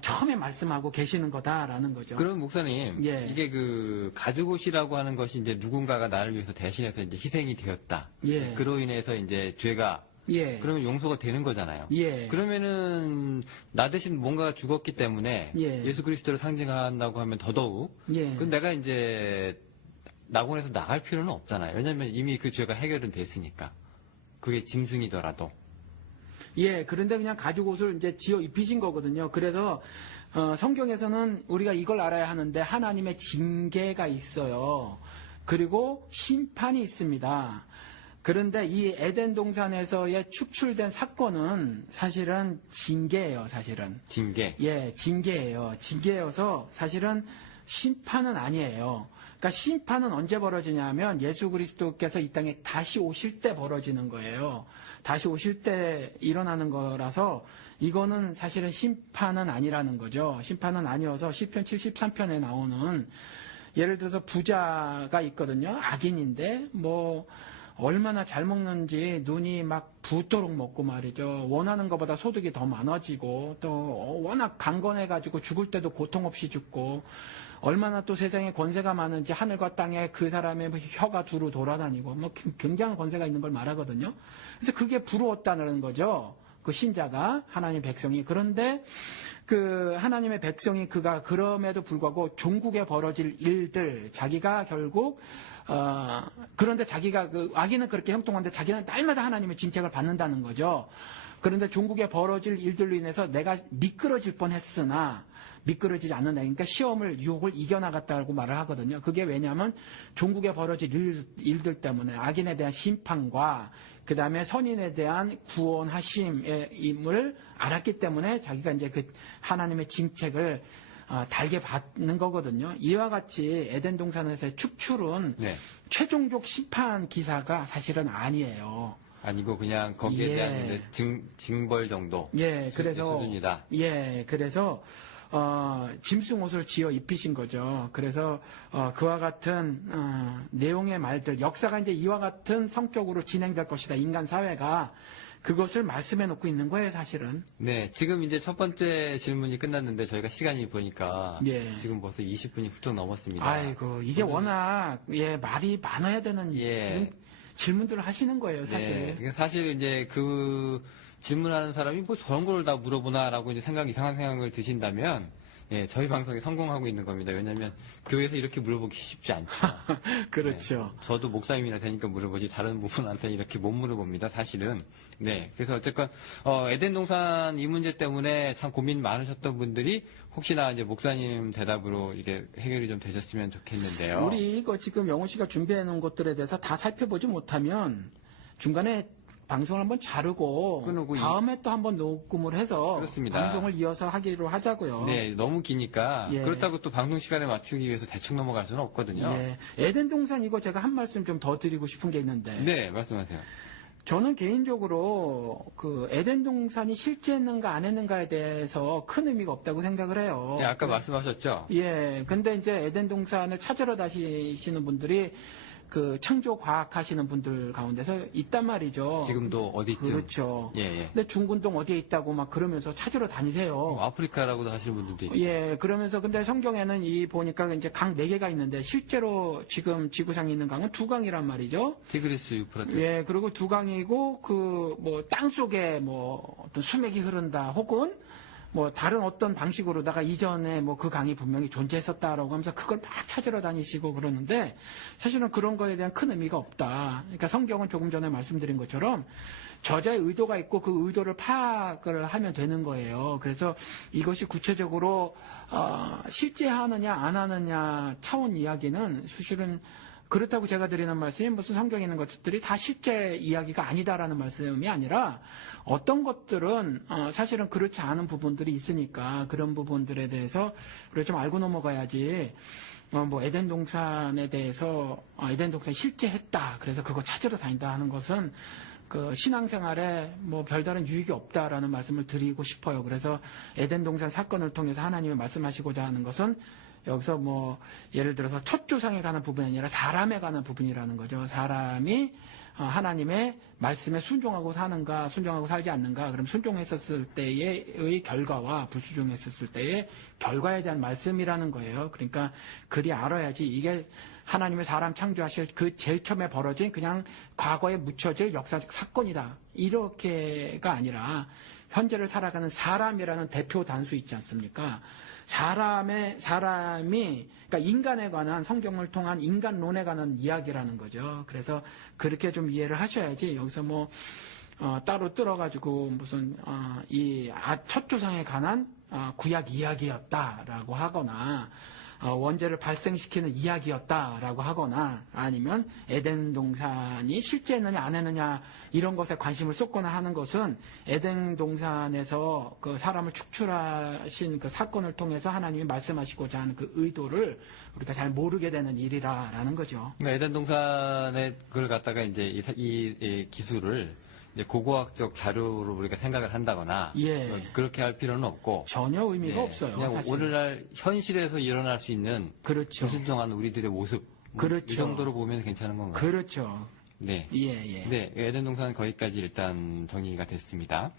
처음에 말씀하고 계시는 거다라는 거죠. 그럼 목사님, 예. 이게 그 가죽옷이라고 하는 것이 이제 누군가가 나를 위해서 대신해서 이제 희생이 되었다. 예. 그로 인해서 이제 죄가 예. 그러면 용서가 되는 거잖아요. 예. 그러면은 나 대신 뭔가가 죽었기 때문에 예. 예수 그리스도를 상징한다고 하면 더더욱 예. 그럼 내가 이제 낙원에서 나갈 필요는 없잖아요. 왜냐하면 이미 그 죄가 해결은 됐으니까. 그게 짐승이더라도. 예, 그런데 그냥 가죽 옷을 이제 지어 입히신 거거든요. 그래서 성경에서는 우리가 이걸 알아야 하는데 하나님의 징계가 있어요. 그리고 심판이 있습니다. 그런데 이 에덴 동산에서의 축출된 사건은 사실은 징계예요, 사실은. 징계. 예, 징계예요. 징계여서 사실은 심판은 아니에요. 그러니까 심판은 언제 벌어지냐면 예수 그리스도께서 이 땅에 다시 오실 때 벌어지는 거예요. 다시 오실 때 일어나는 거라서 이거는 사실은 심판은 아니라는 거죠. 심판은 아니어서 시편 73편에 나오는 예를 들어서 부자가 있거든요. 악인인데 뭐 얼마나 잘 먹는지 눈이 막 붓도록 먹고 말이죠. 원하는 것보다 소득이 더 많아지고 또 워낙 강건해가지고 죽을 때도 고통 없이 죽고 얼마나 또 세상에 권세가 많은지 하늘과 땅에 그 사람의 혀가 두루 돌아다니고 뭐 굉장한 권세가 있는 걸 말하거든요. 그래서 그게 부러웠다는 거죠. 그 신자가 하나님의 백성이. 그런데 그 하나님의 백성이 그가 그럼에도 불구하고 종국에 벌어질 일들 자기가 결국 그런데 자기가 그 악인은 그렇게 형통한데 자기는 날마다 하나님의 징책을 받는다는 거죠. 그런데 종국에 벌어질 일들로 인해서 내가 미끄러질 뻔했으나 미끄러지지 않는다. 그러니까 시험을 유혹을 이겨나갔다고 말을 하거든요. 그게 왜냐하면 종국에 벌어질 일들 때문에 악인에 대한 심판과 그 다음에 선인에 대한 구원하심임을 알았기 때문에 자기가 이제 그 하나님의 징책을 달게 받는 거거든요. 이와 같이 에덴 동산에서의 축출은 네. 최종적 심판 기사가 사실은 아니에요. 아니고 그냥 거기에 예. 대한 이제 징벌 정도 예, 그래서 수준이다. 예, 그래서 짐승 옷을 지어 입히신 거죠. 그래서 그와 같은 내용의 말들, 역사가 이제 이와 같은 성격으로 진행될 것이다. 인간 사회가 그것을 말씀해 놓고 있는 거예요, 사실은. 네, 지금 이제 첫 번째 질문이 끝났는데 저희가 시간이 보니까 예. 지금 벌써 20분이 훌쩍 넘었습니다. 아이고, 이게 워낙 말이 많아야 되는 예. 지금 질문들을 하시는 거예요, 사실. 네, 사실 이제 그 질문하는 사람이 뭐 저런 걸 다 물어보나라고 이제 이상한 생각을 드신다면, 예, 저희 방송이 성공하고 있는 겁니다. 왜냐하면 교회에서 이렇게 물어보기 쉽지 않죠. 그렇죠. 네, 저도 목사님이라 되니까 물어보지 다른 부분한테는 이렇게 못 물어봅니다. 사실은. 네, 그래서 어쨌건 에덴 동산 이 문제 때문에 참 고민 많으셨던 분들이 혹시나 이제 목사님 대답으로 이게 해결이 좀 되셨으면 좋겠는데요. 우리 이거 지금 영호 씨가 준비해 놓은 것들에 대해서 다 살펴보지 못하면 중간에 방송을 한번 자르고 끊고 다음에 또 한번 녹음을 해서 그렇습니다. 방송을 이어서 하기로 하자고요. 네, 너무 기니까 예. 그렇다고 또 방송 시간에 맞추기 위해서 대충 넘어갈 수는 없거든요. 예. 에덴 동산 이거 제가 한 말씀 좀 더 드리고 싶은 게 있는데 네, 말씀하세요. 저는 개인적으로 그 에덴 동산이 실제 했는가 안 했는가에 대해서 큰 의미가 없다고 생각을 해요. 네, 아까 말씀하셨죠? 예. 근데 이제 에덴 동산을 찾으러 다니시는 분들이 그 창조 과학 하시는 분들 가운데서 있단 말이죠. 지금도 어디쯤? 그렇죠. 예, 예. 근데 중군동 어디에 있다고 막 그러면서 찾으러 다니세요. 아프리카라고도 하시는 분들도 있고. 예, 그러면서 근데 성경에는 이 보니까 이제 강 4개가 있는데 실제로 지금 지구상에 있는 강은 2강이란 말이죠. 티그리스, 유프라테스. 예, 그리고 2강이고 그 뭐 땅 속에 뭐 어떤 수맥이 흐른다 혹은 뭐 다른 어떤 방식으로다가 이전에 뭐 그 강이 분명히 존재했었다라고 하면서 그걸 막 찾으러 다니시고 그러는데 사실은 그런 거에 대한 큰 의미가 없다. 그러니까 성경은 조금 전에 말씀드린 것처럼 저자의 의도가 있고 그 의도를 파악을 하면 되는 거예요. 그래서 이것이 구체적으로 실제 하느냐 안 하느냐 차원 이야기는 사실은 그렇다고 제가 드리는 말씀이 무슨 성경에 있는 것들이 다 실제 이야기가 아니다라는 말씀이 아니라 어떤 것들은 사실은 그렇지 않은 부분들이 있으니까 그런 부분들에 대해서 우리가 좀 알고 넘어가야지 뭐 에덴 동산에 대해서 에덴 동산이 실제 했다 그래서 그거 찾으러 다닌다 하는 것은 그 신앙생활에 뭐 별다른 유익이 없다라는 말씀을 드리고 싶어요. 그래서 에덴 동산 사건을 통해서 하나님이 말씀하시고자 하는 것은 여기서 뭐 예를 들어서 첫 조상에 관한 부분이 아니라 사람에 관한 부분이라는 거죠. 사람이 하나님의 말씀에 순종하고 사는가, 순종하고 살지 않는가. 그럼 순종했었을 때의 결과와 불순종했었을 때의 결과에 대한 말씀이라는 거예요. 그러니까 그리 알아야지 이게 하나님의 사람 창조하실 그 제일 처음에 벌어진 그냥 과거에 묻혀질 역사적 사건이다. 이렇게가 아니라 현재를 살아가는 사람이라는 대표 단수 있지 않습니까? 사람이, 그러니까 인간에 관한 성경을 통한 인간론에 관한 이야기라는 거죠. 그래서 그렇게 좀 이해를 하셔야지 여기서 뭐, 따로 뚫어가지고 무슨, 첫 조상에 관한 구약 이야기였다라고 하거나, 원죄를 발생시키는 이야기였다라고 하거나 아니면 에덴 동산이 실제 했느냐 안 했느냐 이런 것에 관심을 쏟거나 하는 것은 에덴 동산에서 그 사람을 축출하신 그 사건을 통해서 하나님이 말씀하시고자 하는 그 의도를 우리가 잘 모르게 되는 일이라는 거죠. 그러니까 에덴 동산에 그걸 갖다가 이제 이 기술을 이제 고고학적 자료로 우리가 생각을 한다거나 예. 그렇게 할 필요는 없고 전혀 의미가 예, 없어요. 그냥 사실. 오늘날 현실에서 일어날 수 있는 그렇죠. 불순종한 우리들의 모습 이 그렇죠. 정도로 보면 괜찮은 건가요? 그렇죠. 네. 예. 네, 에덴 동산은 거기까지 일단 정리가 됐습니다.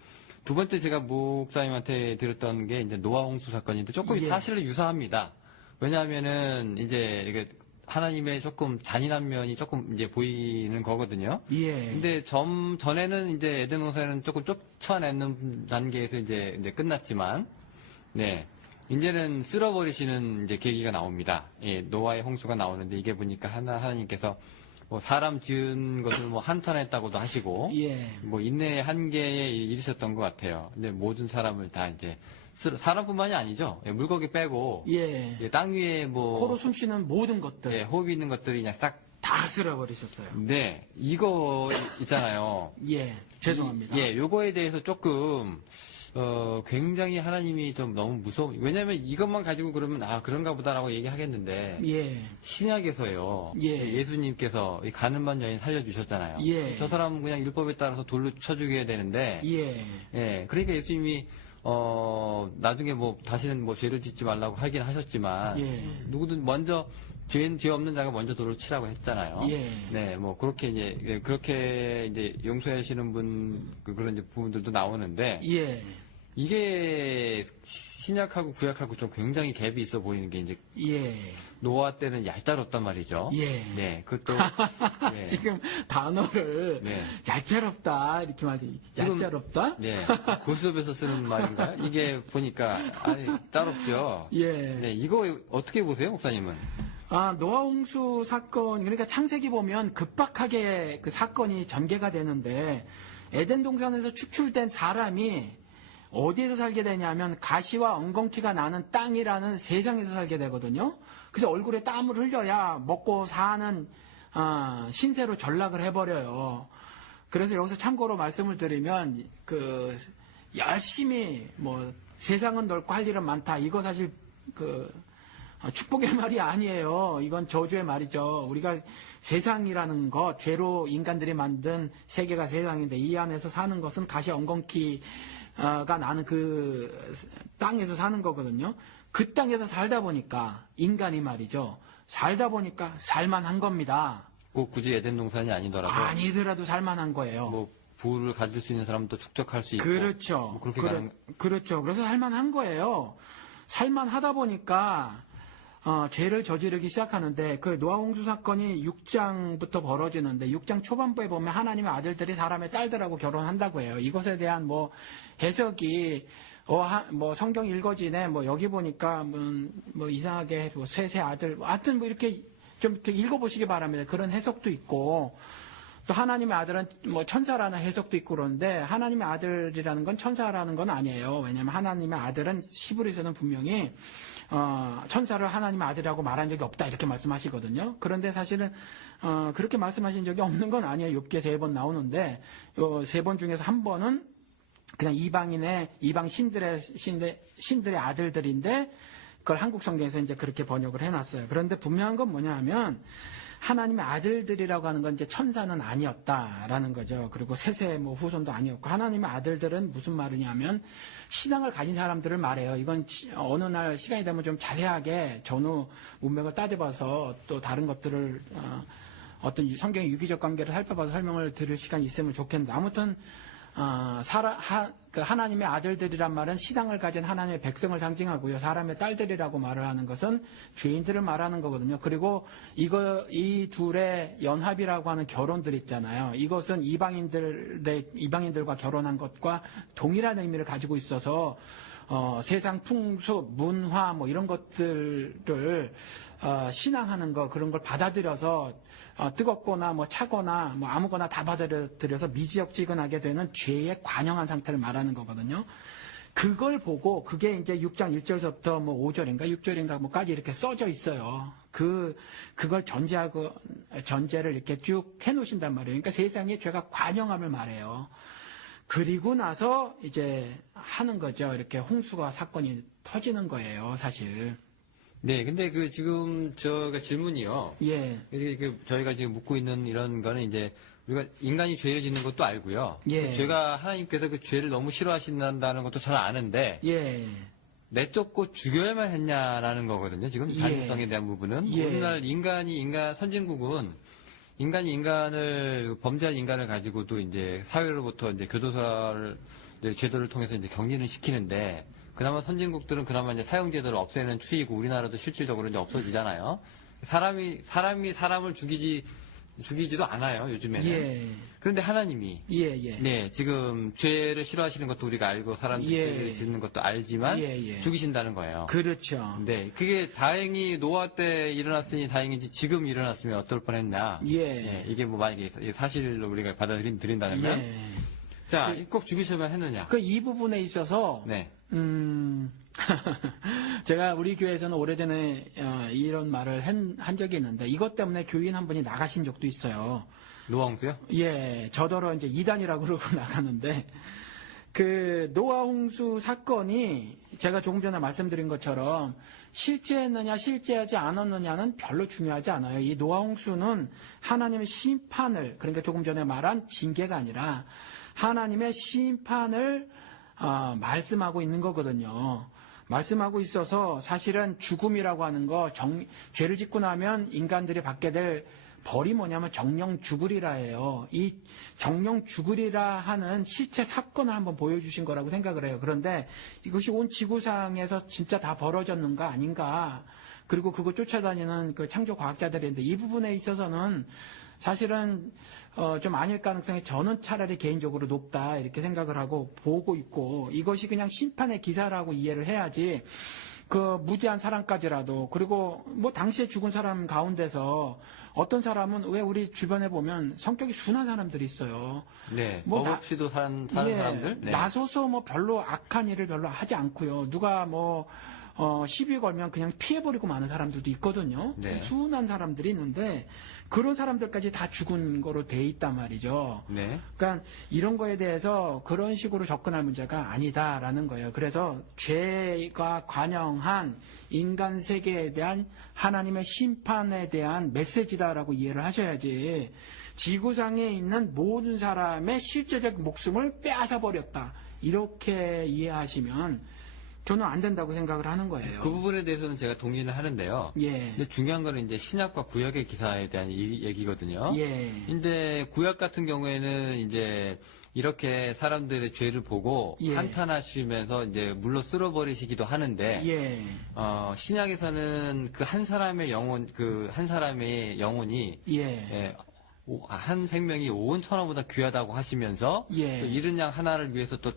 두 번째 제가 목사님한테 들었던 게 이제 노아 홍수 사건인데 조금 예. 사실은 유사합니다. 왜냐하면은 이제 이게 하나님의 조금 잔인한 면이 조금 이제 보이는 거거든요. 예. 근데 전에는 이제 에덴 동산은 조금 쫓아내는 단계에서 이제 끝났지만, 네. 이제는 쓸어버리시는 이제 계기가 나옵니다. 예, 노아의 홍수가 나오는데 이게 보니까 하나님께서 뭐 사람 지은 것을 뭐 한탄했다고도 하시고, 예. 뭐 인내의 한계에 이르셨던 것 같아요. 근데 모든 사람을 다 이제 사람뿐만이 아니죠. 예, 물고기 빼고, 예. 예, 땅 위에 뭐 코로 숨쉬는 모든 것들 예, 호흡이 있는 것들이 그냥 싹 다 쓸어버리셨어요. 네, 이거 있잖아요. 예. 죄송합니다. 예, 요거에 대해서 조금, 굉장히 하나님이 좀 너무 왜냐면 이것만 가지고 그러면, 그런가 보다라고 얘기하겠는데, 예. 신약에서요, 예. 예수님께서 이 가늠한 여인 살려주셨잖아요. 예. 저 사람은 그냥 율법에 따라서 돌로 쳐 죽여야 되는데, 예. 예, 그러니까 예수님이, 나중에 뭐, 다시는 뭐 죄를 짓지 말라고 하긴 하셨지만, 예. 누구든 먼저, 죄 없는 자가 먼저 돌을 치라고 했잖아요. 예. 네, 뭐, 그렇게 이제 용서하시는 그런 이제 부분들도 나오는데, 예. 이게 신약하고 구약하고 좀 굉장히 갭이 있어 보이는 게 이제, 예. 노아 때는 얄짤없단 말이죠. 예. 네, 그것도, 네. 지금 단어를 네. 얄짤없다 이렇게 말이 지금- 얄짤없다? 네, 고스톱에서 쓰는 말인가요? 이게 보니까, 짤없죠. 예. 네, 이거 어떻게 보세요, 목사님은? 노아 홍수 사건 그러니까 창세기 보면 급박하게 그 사건이 전개가 되는데 에덴 동산에서 축출된 사람이 어디에서 살게 되냐면 가시와 엉겅퀴가 나는 땅이라는 세상에서 살게 되거든요. 그래서 얼굴에 땀을 흘려야 먹고 사는 신세로 전락을 해버려요. 그래서 여기서 참고로 말씀을 드리면 그 열심히 뭐 세상은 넓고 할 일은 많다. 이거 사실 그 축복의 말이 아니에요. 이건 저주의 말이죠. 우리가 세상이라는 것, 죄로 인간들이 만든 세계가 세상인데 이 안에서 사는 것은 가시 엉겅퀴가 나는 그 땅에서 사는 거거든요. 그 땅에서 살다 보니까 인간이 말이죠. 살다 보니까 살만한 겁니다. 꼭 굳이 에덴 동산이 아니더라도, 아니더라도 살만한 거예요. 뭐, 부를 가질 수 있는 사람도 축적할 수 있고. 그렇죠. 뭐 그렇게 가는, 그렇죠. 그래서 살만한 거예요. 살만하다 보니까 죄를 저지르기 시작하는데 그 노아 홍수 사건이 6장부터 벌어지는데 6장 초반부에 보면 하나님의 아들들이 사람의 딸들하고 결혼한다고 해요. 이것에 대한 뭐 해석이 뭐 성경 읽어지네 뭐 여기 보니까 뭐 이상하게 뭐 세 아들 하여튼 뭐 이렇게 좀 이렇게 읽어보시기 바랍니다. 그런 해석도 있고 또 하나님의 아들은 뭐 천사라는 해석도 있고 그런데 하나님의 아들이라는 건 천사라는 건 아니에요. 왜냐하면 하나님의 아들은 히브리서는 분명히 천사를 하나님의 아들이라고 말한 적이 없다 이렇게 말씀하시거든요. 그런데 사실은 그렇게 말씀하신 적이 없는 건 아니에요. 욥기에 3번 나오는데 요 3번 중에서 한 번은 그냥 이방 신들의 아들들인데 그걸 한국 성경에서 이제 그렇게 번역을 해놨어요. 그런데 분명한 건 뭐냐 하면 하나님의 아들들이라고 하는 건 이제 천사는 아니었다라는 거죠. 그리고 셋의 뭐 후손도 아니었고 하나님의 아들들은 무슨 말이냐면 신앙을 가진 사람들을 말해요. 이건 어느 날 시간이 되면 좀 자세하게 전후 문맥을 따져봐서 또 다른 것들을 어떤 성경의 유기적 관계를 살펴봐서 설명을 드릴 시간이 있으면 좋겠는데 아무튼 그 하나님의 아들들이란 말은 신앙을 가진 하나님의 백성을 상징하고요. 사람의 딸들이라고 말을 하는 것은 죄인들을 말하는 거거든요. 그리고 이 둘의 연합이라고 하는 결혼들 있잖아요. 이것은 이방인들과 결혼한 것과 동일한 의미를 가지고 있어서 세상 풍습, 문화 뭐 이런 것들을 신앙하는 거 그런 걸 받아들여서 뜨겁거나 뭐 차거나 뭐 아무거나 다 받아들여서 미지역지근하게 되는 죄에 관영한 상태를 말하는 거거든요. 그걸 보고 그게 이제 6장 1절부터 뭐 5절인가 6절인가 뭐까지 이렇게 써져 있어요. 그걸 전제를 이렇게 쭉 해놓으신단 말이에요. 그러니까 세상에 죄가 관영함을 말해요. 그리고 나서 이제 하는 거죠. 이렇게 홍수가 사건이 터지는 거예요, 사실. 네, 근데 지금 저가 질문이요. 예. 저희가 지금 묻고 있는 이런 거는 이제 우리가 인간이 죄를 짓는 것도 알고요. 예. 죄가 하나님께서 그 죄를 너무 싫어하신다는 것도 잘 아는데 예. 내쫓고 죽여야만 했냐라는 거거든요. 지금 가능성에 대한 부분은 예. 오늘날 선진국은 범죄한 인간을 가지고도 이제 사회로부터 이제 교도소를 제도를 통해서 이제 격리를 시키는데 그나마 선진국들은 그나마 이제 사형제도를 없애는 추이고 우리나라도 실질적으로 이제 없어지잖아요. 사람이 사람을 죽이지도 않아요, 요즘에는. 예. 그런데 하나님이 예. 네, 지금 죄를 싫어하시는 것도 우리가 알고 사람들이 죄를 짓는 것도 알지만 죽이신다는 거예요. 그렇죠. 네, 그게 다행히 노아 때 일어났으니 다행이지 지금 일어났으면 어떨 뻔했나. 예. 이게 뭐 만약에 사실로 우리가 받아들인다면 자, 꼭 죽이셔야만 했느냐. 이 부분에 있어서 네. 제가 우리 교회에서는 오래전에 이런 말을 한 적이 있는데 이것 때문에 교인 한 분이 나가신 적도 있어요. 노아홍수요? 예, 저더러 이제 이단이라고 그러고 나가는데 그 노아 홍수 사건이 제가 조금 전에 말씀드린 것처럼 실제했느냐 실제하지 않았느냐는 별로 중요하지 않아요. 이 노아 홍수는 하나님의 심판을 그러니까 조금 전에 말한 징계가 아니라 하나님의 심판을 말씀하고 있는 거거든요. 말씀하고 있어서 사실은 죽음이라고 하는 거 죄를 짓고 나면 인간들이 받게 될 벌이 뭐냐면 정령 죽으리라 해요. 이 정령 죽으리라 하는 실체 사건을 한번 보여주신 거라고 생각을 해요. 그런데 이것이 온 지구상에서 진짜 다 벌어졌는가 아닌가. 그리고 그거 쫓아다니는 그 창조 과학자들인데 이 부분에 있어서는 사실은 좀 아닐 가능성이 저는 차라리 개인적으로 높다 이렇게 생각을 하고 보고 있고 이것이 그냥 심판의 기사라고 이해를 해야지 그 무지한 사람까지라도 그리고 뭐 당시에 죽은 사람 가운데서 어떤 사람은 왜 우리 주변에 보면 성격이 순한 사람들이 있어요. 네. 뭐 법 없이도 사는 사람들. 네. 나서서 뭐 별로 악한 일을 별로 하지 않고요. 누가 뭐 시비 걸면 그냥 피해버리고 마는 사람들도 있거든요. 네. 순한 사람들이 있는데 그런 사람들까지 다 죽은 거로 돼 있단 말이죠. 네. 그러니까 이런 거에 대해서 그런 식으로 접근할 문제가 아니다라는 거예요. 그래서 죄가 관영한 인간 세계에 대한 하나님의 심판에 대한 메시지다라고 이해를 하셔야지 지구상에 있는 모든 사람의 실제적 목숨을 빼앗아 버렸다. 이렇게 이해하시면 저는 안 된다고 생각을 하는 거예요. 그 부분에 대해서는 제가 동의를 하는데요. 예. 근데 중요한 거는 이제 신약과 구약의 기사에 대한 얘기거든요. 예. 근데 구약 같은 경우에는 이제 이렇게 사람들의 죄를 보고 예. 한탄하시면서 이제 물로 쓸어버리시기도 하는데 예. 신약에서는 그 한 사람의 영혼이 예. 한 생명이 온 천하보다 귀하다고 하시면서 예. 또 이른 양 하나를 위해서 또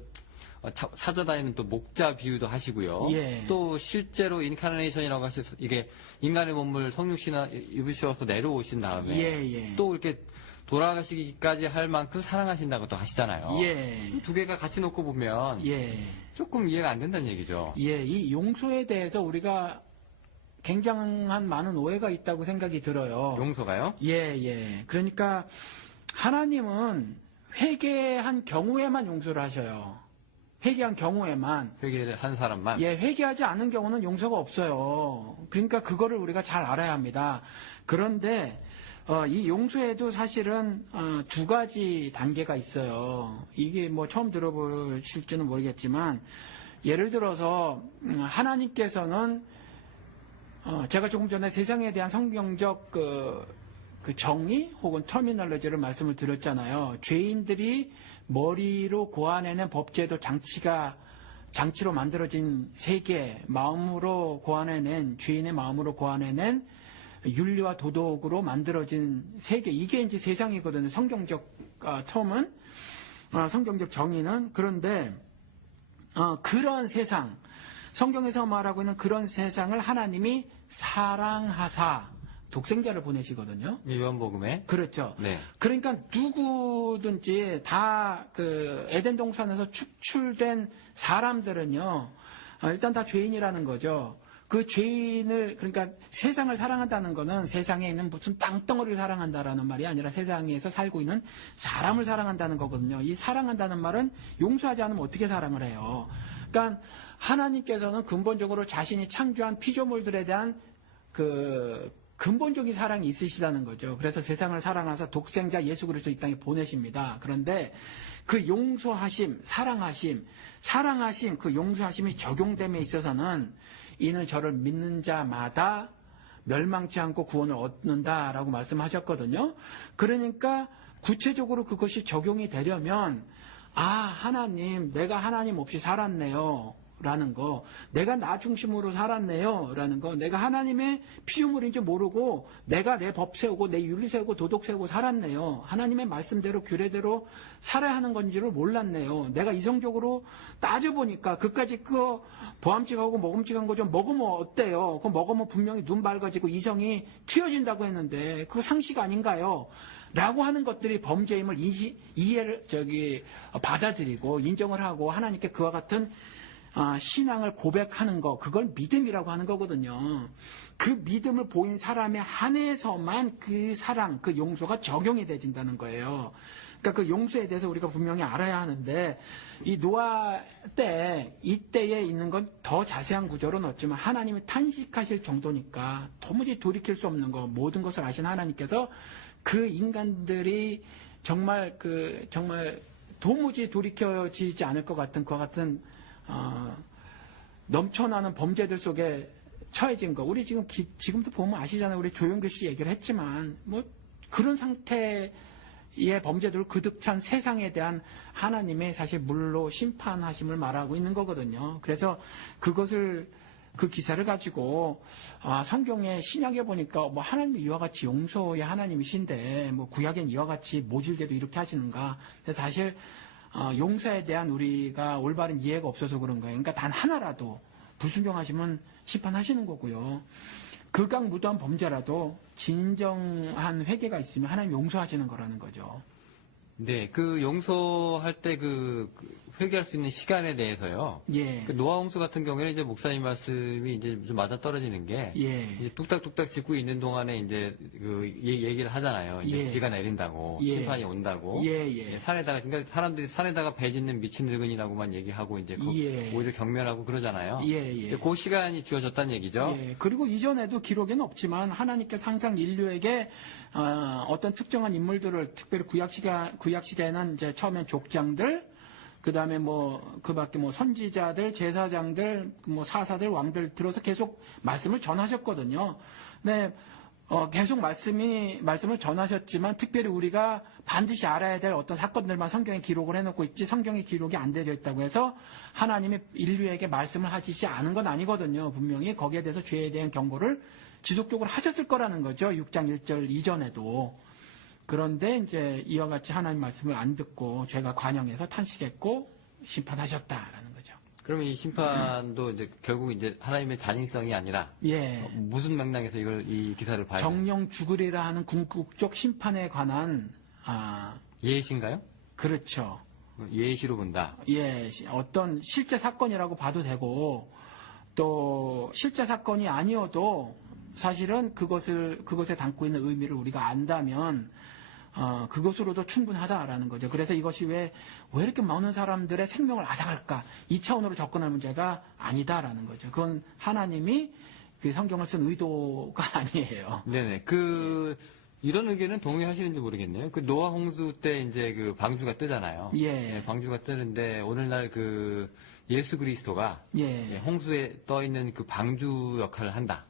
찾아다니는 또 목자 비유도 하시고요. 예. 또 실제로 인카네이션이라고 하셔서 이게 인간의 몸을 성육신화 입으셔서 내려오신 다음에 예. 또 이렇게 돌아가시기까지 할 만큼 사랑하신다고 또 하시잖아요. 예. 두 개가 같이 놓고 보면 예. 조금 이해가 안 된다는 얘기죠. 예. 이 용서에 대해서 우리가 굉장한 많은 오해가 있다고 생각이 들어요. 용서가요? 예. 그러니까 하나님은 회개한 경우에만 용서를 하셔요. 회개한 경우에만. 회개를 한 사람만. 예, 회개하지 않은 경우는 용서가 없어요. 그러니까 그거를 우리가 잘 알아야 합니다. 그런데 이 용서에도 사실은 두 가지 단계가 있어요. 이게 뭐 처음 들어보실지는 모르겠지만 예를 들어서 하나님께서는 제가 조금 전에 세상에 대한 성경적 그 정의 혹은 터미널로지를 말씀을 드렸잖아요. 죄인들이 머리로 고안해낸 법제도 장치로 만들어진 세계, 마음으로 고안해낸, 죄인의 마음으로 고안해낸 윤리와 도덕으로 만들어진 세계, 이게 이제 세상이거든요. 성경적 텀은, 성경적 정의는. 그런데 그런 세상, 성경에서 말하고 있는 그런 세상을 하나님이 사랑하사 독생자를 보내시거든요. 요한복음에. 그렇죠. 네. 그러니까 누구든지 다 그 에덴 동산에서 축출된 사람들은요, 일단 다 죄인이라는 거죠. 그 죄인을, 그러니까 세상을 사랑한다는 거는 세상에 있는 무슨 땅덩어리를 사랑한다라는 말이 아니라 세상에서 살고 있는 사람을 사랑한다는 거거든요. 이 사랑한다는 말은 용서하지 않으면 어떻게 사랑을 해요. 그러니까 하나님께서는 근본적으로 자신이 창조한 피조물들에 대한 그 근본적인 사랑이 있으시다는 거죠. 그래서 세상을 사랑하사 독생자 예수 그리스도 이 땅에 보내십니다. 그런데 그 용서하심, 사랑하심, 그 용서하심이 적용됨에 있어서는 이는 저를 믿는 자마다 멸망치 않고 구원을 얻는다라고 말씀하셨거든요. 그러니까 구체적으로 그것이 적용이 되려면 하나님, 내가 하나님 없이 살았네요. 라는 거, 내가 나 중심으로 살았네요. 라는 거, 내가 하나님의 피조물인지 모르고 내가 내 법 세우고 내 윤리 세우고 도덕 세우고 살았네요. 하나님의 말씀대로 규례대로 살아야 하는 건지를 몰랐네요. 내가 이성적으로 따져보니까 그까짓 그 보암직하고 먹음직한 거 좀 먹으면 어때요? 그거 먹으면 분명히 눈 밝아지고 이성이 튀어진다고 했는데 그거 상식 아닌가요? 라고 하는 것들이 범죄임을 받아들이고 인정을 하고 하나님께 그와 같은 신앙을 고백하는 거, 그걸 믿음이라고 하는 거거든요. 그 믿음을 보인 사람에 한해서만 그 사랑, 그 용서가 적용이 되진다는 거예요. 그러니까 그 용서에 대해서 우리가 분명히 알아야 하는데, 이 노아 때, 이때에 있는 건 더 자세한 구조로는 없지만 하나님이 탄식하실 정도니까 도무지 돌이킬 수 없는 거, 모든 것을 아신 하나님께서 그 인간들이 정말 도무지 돌이켜지지 않을 것 같은 그와 같은 넘쳐나는 범죄들 속에 처해진 거. 우리 지금도 보면 아시잖아요. 우리 조영규 씨 얘기를 했지만, 그런 상태의 범죄들을 그득찬 세상에 대한 하나님의 사실 물로 심판하심을 말하고 있는 거거든요. 그래서 그 기사를 가지고, 성경의 신약에 보니까 하나님이 이와 같이 용서의 하나님이신데, 구약엔 이와 같이 모질게도 이렇게 하시는가. 근데 사실, 용서에 대한 우리가 올바른 이해가 없어서 그런 거예요. 그러니까 단 하나라도 불순종하시면 심판하시는 거고요. 극악무도한 범죄라도 진정한 회개가 있으면 하나님 용서하시는 거라는 거죠. 네, 그 용서할 때 회개할 수 있는 시간에 대해서요. 예. 그 노아 홍수 같은 경우에는 이제 목사님 말씀이 이제 좀 맞아 떨어지는 게 예. 이제 뚝딱뚝딱 짓고 있는 동안에 이제 얘기를 하잖아요. 이제 예. 비가 내린다고, 예. 심판이 온다고. 예. 산에다가 그러니까 사람들이 산에다가 배 짓는 미친 늙은이라고만 얘기하고 이제 예. 오히려 경멸하고 그러잖아요. 예. 이제 그 시간이 주어졌다는 얘기죠. 예. 그리고 이전에도 기록에는 없지만 하나님께서 항상 인류에게 어떤 특정한 인물들을 특별히 구약 시대에는 이제 처음엔 족장들, 그 다음에 그 밖에 선지자들, 제사장들, 사사들, 왕들 들어서 계속 말씀을 전하셨거든요. 네, 계속 말씀을 전하셨지만 특별히 우리가 반드시 알아야 될 어떤 사건들만 성경에 기록을 해놓고 있지 성경에 기록이 안 되어 있다고 해서 하나님이 인류에게 말씀을 하시지 않은 건 아니거든요. 분명히 거기에 대해서 죄에 대한 경고를 지속적으로 하셨을 거라는 거죠. 6장 1절 이전에도. 그런데 이제 이와 같이 하나님 말씀을 안 듣고 죄가 관영해서 탄식했고 심판하셨다라는 거죠. 그러면 이 심판도 이제 결국 이제 하나님의 잔인성이 아니라 예. 무슨 맥락에서 이 기사를 봐야 정령 죽으리라 하는 궁극적 심판에 관한 예시인가요? 그렇죠. 예시로 본다. 예, 어떤 실제 사건이라고 봐도 되고 또 실제 사건이 아니어도 사실은 그것에 담고 있는 의미를 우리가 안다면 그것으로도 충분하다라는 거죠. 그래서 이것이 왜 이렇게 많은 사람들의 생명을 앗아갈까? 이 차원으로 접근할 문제가 아니다라는 거죠. 그건 하나님이 그 성경을 쓴 의도가 아니에요. 네네. 이런 의견은 동의하시는지 모르겠네요. 그 노아 홍수 때 이제 그 방주가 뜨잖아요. 예. 네, 방주가 뜨는데 오늘날 예수 그리스도가 예. 홍수에 떠 있는 그 방주 역할을 한다.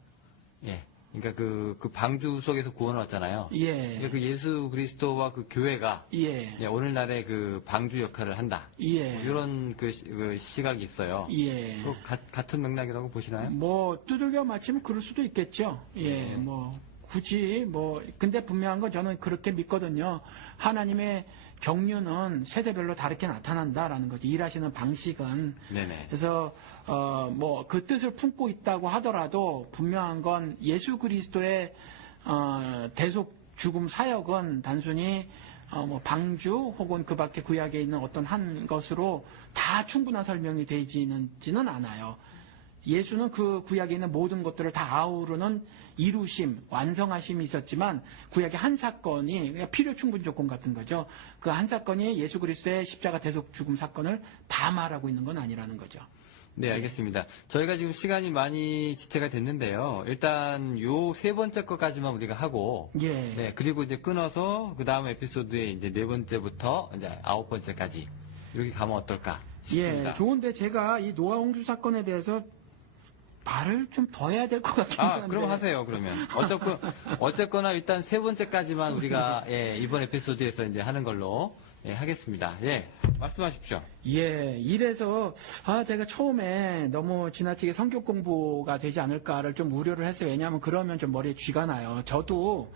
예. 그러니까 그 방주 속에서 구원을 얻잖아요. 예. 그러니까 그 예수 그리스도와 그 교회가 예. 예, 오늘날의 그 방주 역할을 한다. 예. 뭐 이런 그 시각이 있어요. 예. 그 같은 맥락이라고 보시나요? 뭐 두들겨 맞히면 그럴 수도 있겠죠. 예. 뭐 굳이 뭐 근데 분명한 건 저는 그렇게 믿거든요. 하나님의 경륜은 세대별로 다르게 나타난다라는 거죠. 일하시는 방식은. 네네. 그래서 뭐 그 뜻을 품고 있다고 하더라도 분명한 건 예수 그리스도의 대속 죽음 사역은 단순히 뭐 방주 혹은 그 밖에 구약에 있는 어떤 한 것으로 다 충분한 설명이 되지는 않아요. 예수는 그 구약에 있는 모든 것들을 다 아우르는 이루심, 완성하심이 있었지만 구약의 한 사건이 그냥 필요 충분 조건 같은 거죠. 그 한 사건이 예수 그리스도의 십자가 대속 죽음 사건을 다 말하고 있는 건 아니라는 거죠. 네, 알겠습니다. 저희가 지금 시간이 많이 지체가 됐는데요. 일단 요 세 번째 것까지만 우리가 하고, 예. 네, 그리고 이제 끊어서 그 다음 에피소드에 이제 네 번째부터 이제 아홉 번째까지 이렇게 가면 어떨까 싶습니다. 예, 좋은데 제가 이 노아 홍수 사건에 대해서 말을 좀 더 해야 될 것 같긴 한데. 그럼 하세요, 그러면. 어쨌거나 일단 세 번째까지만 우리가, 예, 이번 에피소드에서 이제 하는 걸로, 예, 하겠습니다. 예, 말씀하십시오. 예, 이래서 제가 처음에 너무 지나치게 성격 공부가 되지 않을까를 좀 우려를 했어요. 왜냐하면 그러면 좀 머리에 쥐가 나요. 저도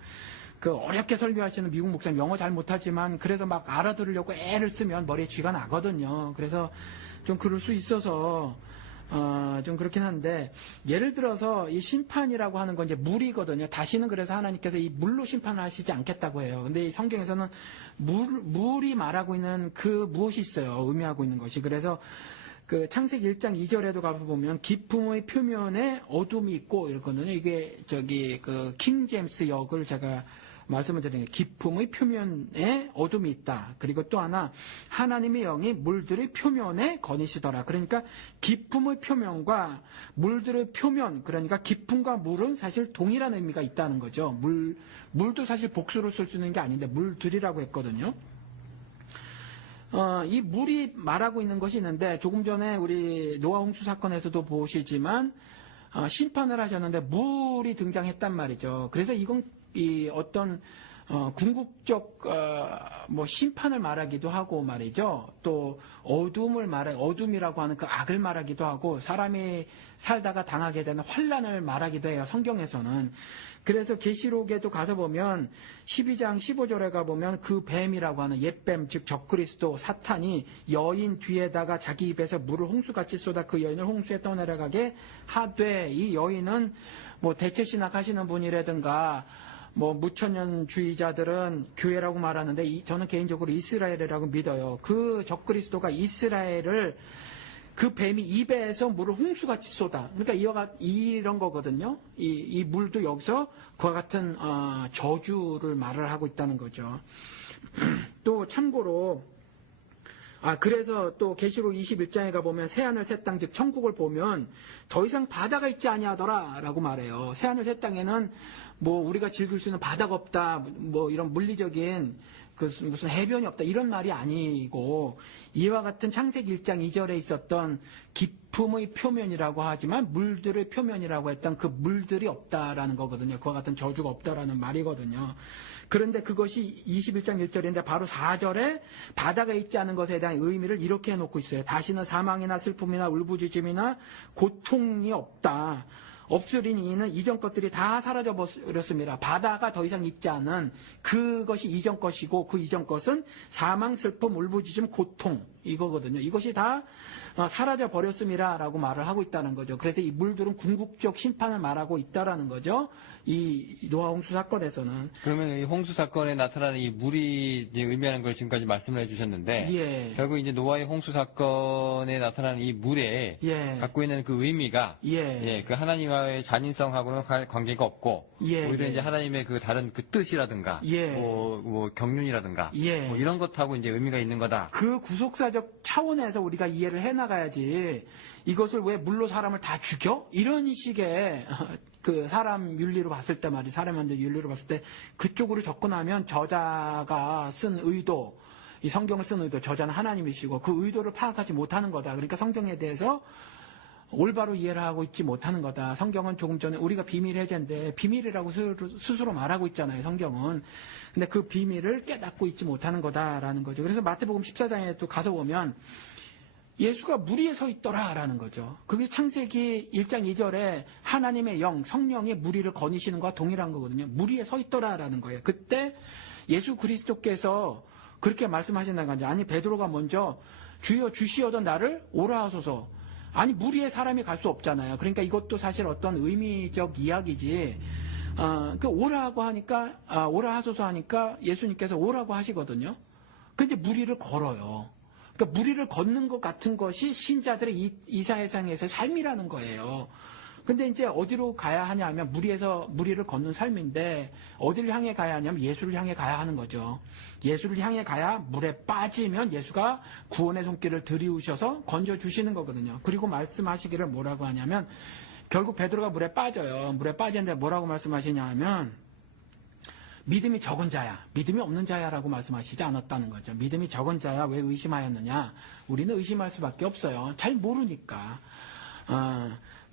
그 어렵게 설교하시는 미국 목사님 영어 잘 못하지만 그래서 막 알아들으려고 애를 쓰면 머리에 쥐가 나거든요. 그래서 좀 그럴 수 있어서 좀 그렇긴 한데, 예를 들어서 이 심판이라고 하는 건 이제 물이거든요. 다시는 그래서 하나님께서 이 물로 심판을 하시지 않겠다고 해요. 근데 이 성경에서는 물이 말하고 있는 그 무엇이 있어요. 의미하고 있는 것이. 그래서 그 창세기 1장 2절에도 가보면 기품의 표면에 어둠이 있고 이러거든요. 이게 그 킹 제임스 역을 제가 말씀을 드리는 기품의 표면에 어둠이 있다. 그리고 또 하나 하나님의 영이 물들의 표면에 거니시더라. 그러니까 기품의 표면과 물들의 표면, 그러니까 기품과 물은 사실 동일한 의미가 있다는 거죠. 물도 사실 복수로 쓸 수 있는 게 아닌데 물들이라고 했거든요. 이 물이 말하고 있는 것이 있는데 조금 전에 우리 노아 홍수 사건에서도 보시지만 심판을 하셨는데 물이 등장했단 말이죠. 그래서 이건 이 어떤 궁극적 뭐 심판을 말하기도 하고 말이죠. 또 어둠이라고 하는 그 악을 말하기도 하고 사람이 살다가 당하게 되는 환란을 말하기도 해요. 성경에서는. 그래서 계시록에도 가서 보면 12장 15절에 가보면 그 뱀이라고 하는 옛뱀 즉 적그리스도 사탄이 여인 뒤에다가 자기 입에서 물을 홍수같이 쏟아 그 여인을 홍수에 떠내려가게 하되, 이 여인은 뭐 대체신학 하시는 분이라든가 뭐 무천년주의자들은 교회라고 말하는데 저는 개인적으로 이스라엘이라고 믿어요. 그 적그리스도가 이스라엘을 그 뱀이 입에서 물을 홍수같이 쏟아. 그러니까 이런 거거든요. 이 물도 여기서 그와 같은 저주를 말을 하고 있다는 거죠. 또 참고로 그래서 또 계시록 21장에 가보면 새하늘 새 땅 즉 천국을 보면 더 이상 바다가 있지 아니하더라라고 말해요. 새하늘 새 땅에는 뭐 우리가 즐길 수 있는 바다가 없다, 뭐 이런 물리적인 그 무슨 해변이 없다 이런 말이 아니고, 이와 같은 창세기 1장 2절에 있었던 기품의 표면이라고 하지만 물들의 표면이라고 했던 그 물들이 없다라는 거거든요. 그와 같은 저주가 없다라는 말이거든요. 그런데 그것이 21장 1절인데 바로 4절에 바다가 있지 않은 것에 대한 의미를 이렇게 해놓고 있어요. 다시는 사망이나 슬픔이나 울부짖음이나 고통이 없다. 없으리니 이는 이전 것들이 다 사라져 버렸습니다. 바다가 더 이상 있지 않은 그것이 이전 것이고, 그 이전 것은 사망, 슬픔, 울부짖음, 고통 이거거든요. 이것이 다 사라져 버렸습니다라고 말을 하고 있다는 거죠. 그래서 이 물들은 궁극적 심판을 말하고 있다라는 거죠. 이 노아 홍수 사건에서는. 그러면 이 홍수 사건에 나타나는 이 물이 이제 의미하는 걸 지금까지 말씀을 해주셨는데, 예. 결국 이제 노아의 홍수 사건에 나타나는 이 물에 예. 갖고 있는 그 의미가, 예. 그 하나님과의 잔인성하고는 관계가 없고, 예. 오히려 이제 하나님의 그 다른 그 뜻이라든가, 예. 뭐 경륜이라든가, 예. 뭐 이런 것하고 이제 의미가 있는 거다. 그 구속사적 차원에서 우리가 이해를 해나가야지, 이것을 왜 물로 사람을 다 죽여? 이런 식의 그 사람 윤리로 봤을 때 말이지, 사람한테 윤리로 봤을 때 그쪽으로 접근하면 저자가 쓴 의도, 이 성경을 쓴 의도, 저자는 하나님이시고 그 의도를 파악하지 못하는 거다. 그러니까 성경에 대해서 올바로 이해를 하고 있지 못하는 거다. 성경은 조금 전에 우리가 비밀 해제인데 비밀이라고 스스로 말하고 있잖아요. 성경은. 근데 그 비밀을 깨닫고 있지 못하는 거다라는 거죠. 그래서 마태복음 14장에 또 가서 보면 예수가 물 위에 서 있더라라는 거죠. 그게 창세기 1장 2절에 하나님의 영, 성령이 물 위를 거니시는 것과 동일한 거거든요. 물 위에 서 있더라라는 거예요. 그때 예수 그리스도께서 그렇게 말씀하신다는 거죠. 아니 베드로가 먼저 주여 주시어던 나를 오라 하소서. 아니 물 위에 사람이 갈 수 없잖아요. 그러니까 이것도 사실 어떤 의미적 이야기지. 그 오라고 하니까 오라 하소서 하니까 예수님께서 오라고 하시거든요. 근데 물 위를 걸어요. 그러니까 물 위를 걷는 것 같은 것이 신자들의 이 세상에서의 삶이라는 거예요. 근데 이제 어디로 가야 하냐 하면 물 위를 걷는 삶인데 어디를 향해 가야 하냐면 예수를 향해 가야 하는 거죠. 예수를 향해 가야 물에 빠지면 예수가 구원의 손길을 들이우셔서 건져주시는 거거든요. 그리고 말씀하시기를 뭐라고 하냐면 결국 베드로가 물에 빠져요. 물에 빠지는데 뭐라고 말씀하시냐 하면 믿음이 적은 자야, 믿음이 없는 자야라고 말씀하시지 않았다는 거죠. 믿음이 적은 자야 왜 의심하였느냐? 우리는 의심할 수밖에 없어요. 잘 모르니까.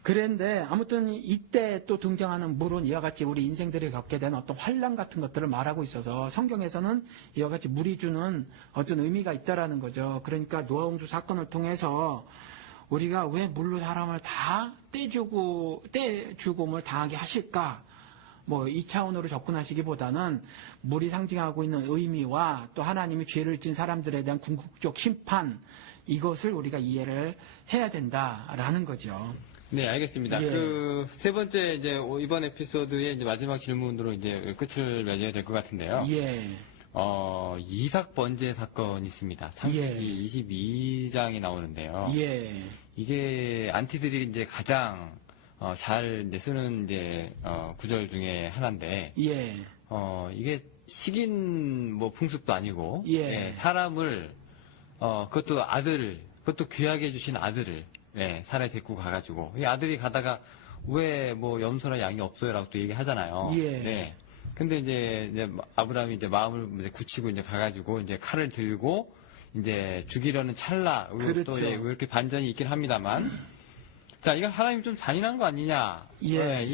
그런데 아무튼 이때 또 등장하는 물은 이와 같이 우리 인생들이 겪게 되는 어떤 환난 같은 것들을 말하고 있어서 성경에서는 이와 같이 물이 주는 어떤 의미가 있다라는 거죠. 그러니까 노아홍수 사건을 통해서 우리가 왜 물로 사람을 다 떼죽음을 당하게 하실까? 뭐 이 차원으로 접근하시기보다는 물이 상징하고 있는 의미와 또 하나님이 죄를 진 사람들에 대한 궁극적 심판 이것을 우리가 이해를 해야 된다라는 거죠. 네, 알겠습니다. 예. 그 세 번째 이제 이번 에피소드의 이제 마지막 질문으로 이제 끝을 맺어야 될 것 같은데요. 예. 이삭 번제 사건이 있습니다. 창세기 22장이 나오는데요. 예. 이게 안티들이 이제 가장 잘 이제 쓰는 이제 구절 중에 하나인데, 예. 이게 식인 뭐 풍습도 아니고, 예. 사람을 그것도 귀하게 해주신 아들을 산에 데리고 가가지고 이 아들이 가다가 왜 뭐 염소나 양이 없어요라고 또 얘기하잖아요. 예. 네. 근데 이제 아브라함이 이제 마음을 이제 굳히고 이제 가가지고 이제 칼을 들고 이제 죽이려는 찰나, 그렇죠. 또 이렇게 반전이 있긴 합니다만. 자, 이거 하나님 좀 잔인한 거 아니냐? 예.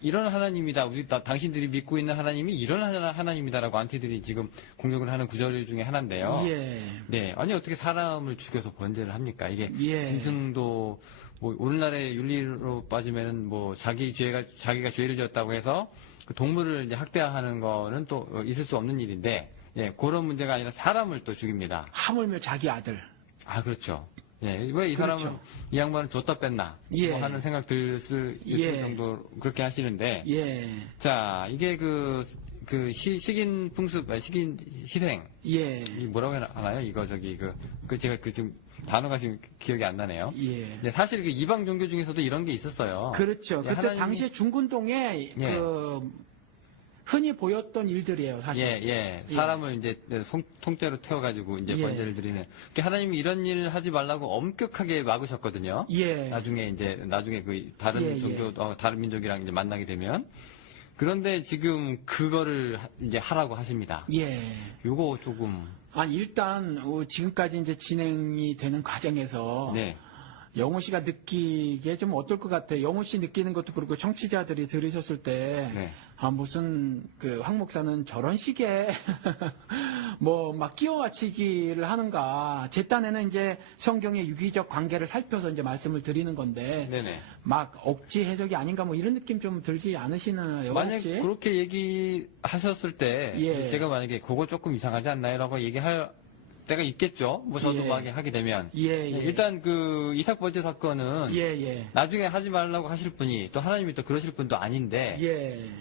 이런 하나님이다. 당신들이 믿고 있는 하나님이 이런 하나님이다라고 안티들이 지금 공격을 하는 구절 중에 하나인데요. 예. 네, 아니 어떻게 사람을 죽여서 번제를 합니까? 이게 예. 짐승도 뭐 오늘날의 윤리로 빠지면은 뭐 자기가 죄를 지었다고 해서 그 동물을 이제 학대하는 거는 또 있을 수 없는 일인데, 그런 문제가 아니라 사람을 또 죽입니다. 하물며 자기 아들. 아, 그렇죠. 왜 이 그렇죠. 사람은 이 양반은 줬다 뺐나 예. 뭐 하는 생각 들 예. 정도 그렇게 하시는데, 예. 자, 이게 그 식인 풍습, 식인 희생, 예. 이 뭐라고 하나요? 이거 제가 지금 단어가 지금 기억이 안 나네요. 예. 근데 사실 그 이방 종교 중에서도 이런 게 있었어요. 그렇죠. 그때 하나님이- 당시에 중군동에 예. 흔히 보였던 일들이에요, 사실. 예. 사람을 이제 통째로 태워가지고 이제 예. 번제를 드리는. 그러니까 하나님이 이런 일을 하지 말라고 엄격하게 막으셨거든요. 예. 나중에 그 다른 예, 종교, 다른 민족이랑 이제 만나게 되면. 그런데 지금 그거를 이제 하라고 하십니다. 예. 요거 조금. 일단 지금까지 이제 진행이 되는 과정에서 네. 영호 씨가 느끼기에 좀 어떨 것 같아요. 영호 씨 느끼는 것도 그렇고 청취자들이 들으셨을 때 네. 무슨 황 목사는 저런 식의 뭐 막 끼워 맞추기를 하는가. 제 딴에는 이제 성경의 유기적 관계를 살펴서 이제 말씀을 드리는 건데 네네. 막 억지 해석이 아닌가 뭐 이런 느낌 좀 들지 않으시나요? 만약 혹시? 그렇게 얘기하셨을 때 예. 제가 만약에 그거 조금 이상하지 않나요라고 얘기할 때가 있겠죠. 뭐 저도 예. 막 하게 되면 예. 일단 그 이삭 번제 사건은 예. 나중에 하지 말라고 하실 분이 또 하나님이 또 그러실 분도 아닌데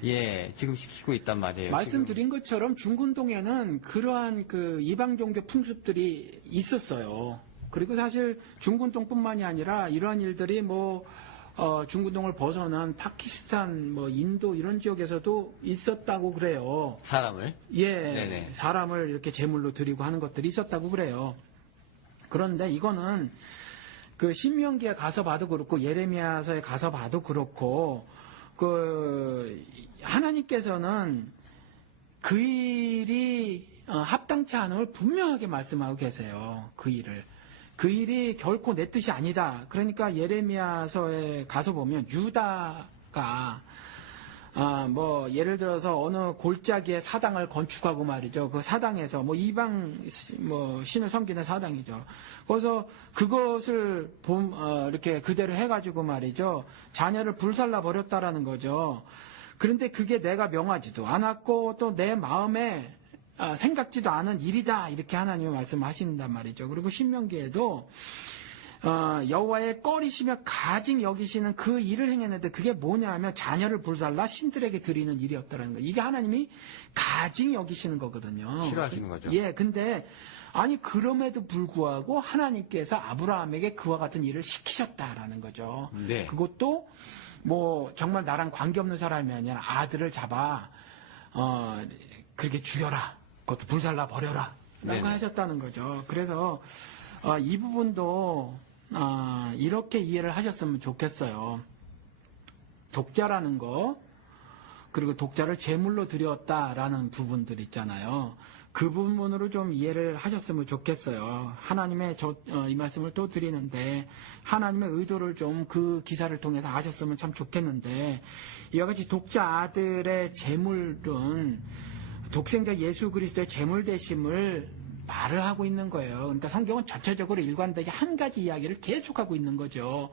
예. 지금 시키고 있단 말이에요. 말씀드린 것처럼 중군동에는 그러한 이방 종교 풍습들이 있었어요. 그리고 사실 중군동뿐만이 아니라 이러한 일들이 중군동을 벗어난 파키스탄, 인도 이런 지역에서도 있었다고 그래요. 사람을 예, 네네. 사람을 이렇게 제물로 드리고 하는 것들이 있었다고 그래요. 그런데 이거는 그 신명기에 가서 봐도 그렇고 예레미야서에 가서 봐도 그렇고 하나님께서는 그 일이 합당치 않음을 분명하게 말씀하고 계세요. 그 일을. 그 일이 결코 내 뜻이 아니다. 그러니까 예레미야서에 가서 보면 유다가 뭐 예를 들어서 어느 골짜기에 사당을 건축하고 말이죠. 그 사당에서 뭐 이방 뭐 신을 섬기는 사당이죠. 그래서 그것을 이렇게 그대로 해가지고 말이죠. 자녀를 불살라 버렸다라는 거죠. 그런데 그게 내가 명하지도 않았고 또 내 마음에 생각지도 않은 일이다 이렇게 하나님의 말씀하신단 말이죠. 그리고 신명기에도 여호와의 꺼리시며 가증 여기시는 그 일을 행했는데 그게 뭐냐면 자녀를 불살라 신들에게 드리는 일이었다는 거예요. 이게 하나님이 가증 여기시는 거거든요. 싫어하시는 거죠. 예, 근데 아니 그럼에도 불구하고 하나님께서 아브라함에게 그와 같은 일을 시키셨다라는 거죠. 네. 그것도 뭐 정말 나랑 관계없는 사람이 아니라 아들을 잡아 그렇게 죽여라. 그것도 불살라 버려라. 라고 네네. 하셨다는 거죠. 그래서 이 부분도 이렇게 이해를 하셨으면 좋겠어요. 독자라는 거 그리고 독자를 제물로 드렸다라는 부분들 있잖아요. 그 부분으로 좀 이해를 하셨으면 좋겠어요. 하나님의 이 말씀을 또 드리는데 하나님의 의도를 좀 그 기사를 통해서 아셨으면 참 좋겠는데 이와 같이 독자 아들의 제물은 독생자 예수 그리스도의 제물 되심을 말을 하고 있는 거예요. 그러니까 성경은 전체적으로 일관되게 한 가지 이야기를 계속하고 있는 거죠.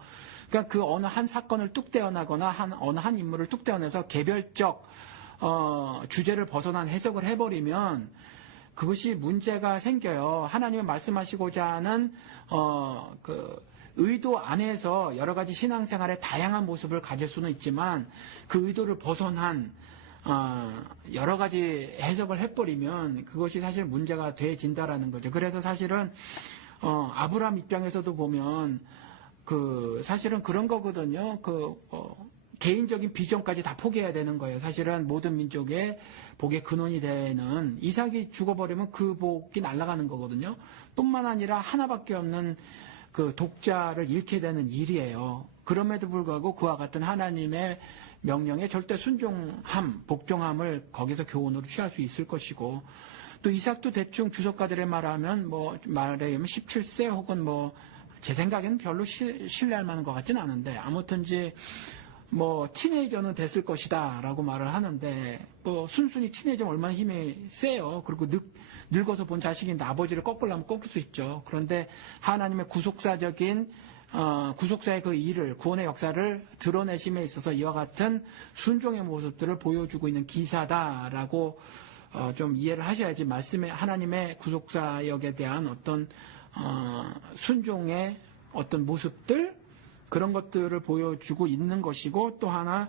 그러니까 그 어느 한 사건을 뚝 떼어나거나 어느 한 인물을 뚝 떼어내서 개별적 주제를 벗어난 해석을 해버리면 그것이 문제가 생겨요. 하나님이 말씀하시고자 하는 그 의도 안에서 여러 가지 신앙생활의 다양한 모습을 가질 수는 있지만 그 의도를 벗어난 여러 가지 해석을 해버리면 그것이 사실 문제가 돼진다라는 거죠. 그래서 사실은 아브라함 입장에서도 보면 그 사실은 그런 거거든요. 개인적인 비전까지 다 포기해야 되는 거예요. 사실은 모든 민족의 복의 근원이 되는 이삭이 죽어버리면 그 복이 날아가는 거거든요. 뿐만 아니라 하나밖에 없는 그 독자를 잃게 되는 일이에요. 그럼에도 불구하고 그와 같은 하나님의 명령에 절대 순종함, 복종함을 거기서 교훈으로 취할 수 있을 것이고 또 이삭도 대충 주석가들의 말하면 말에 의하면 17세 혹은 제 생각에는 별로 신뢰할 만한 것 같지는 않은데 아무튼지 티네이저는 됐을 것이다 라고 말을 하는데 순순히 티네이저는 얼마나 힘이 세요. 그리고 늙어서 본 자식인데 아버지를 꺾으려면 꺾을 수 있죠. 그런데 하나님의 구속사적인 구속사의 그 일을 구원의 역사를 드러내심에 있어서 이와 같은 순종의 모습들을 보여주고 있는 기사다라고 좀 이해를 하셔야지 말씀에 하나님의 구속사역에 대한 어떤 순종의 어떤 모습들 그런 것들을 보여주고 있는 것이고 또 하나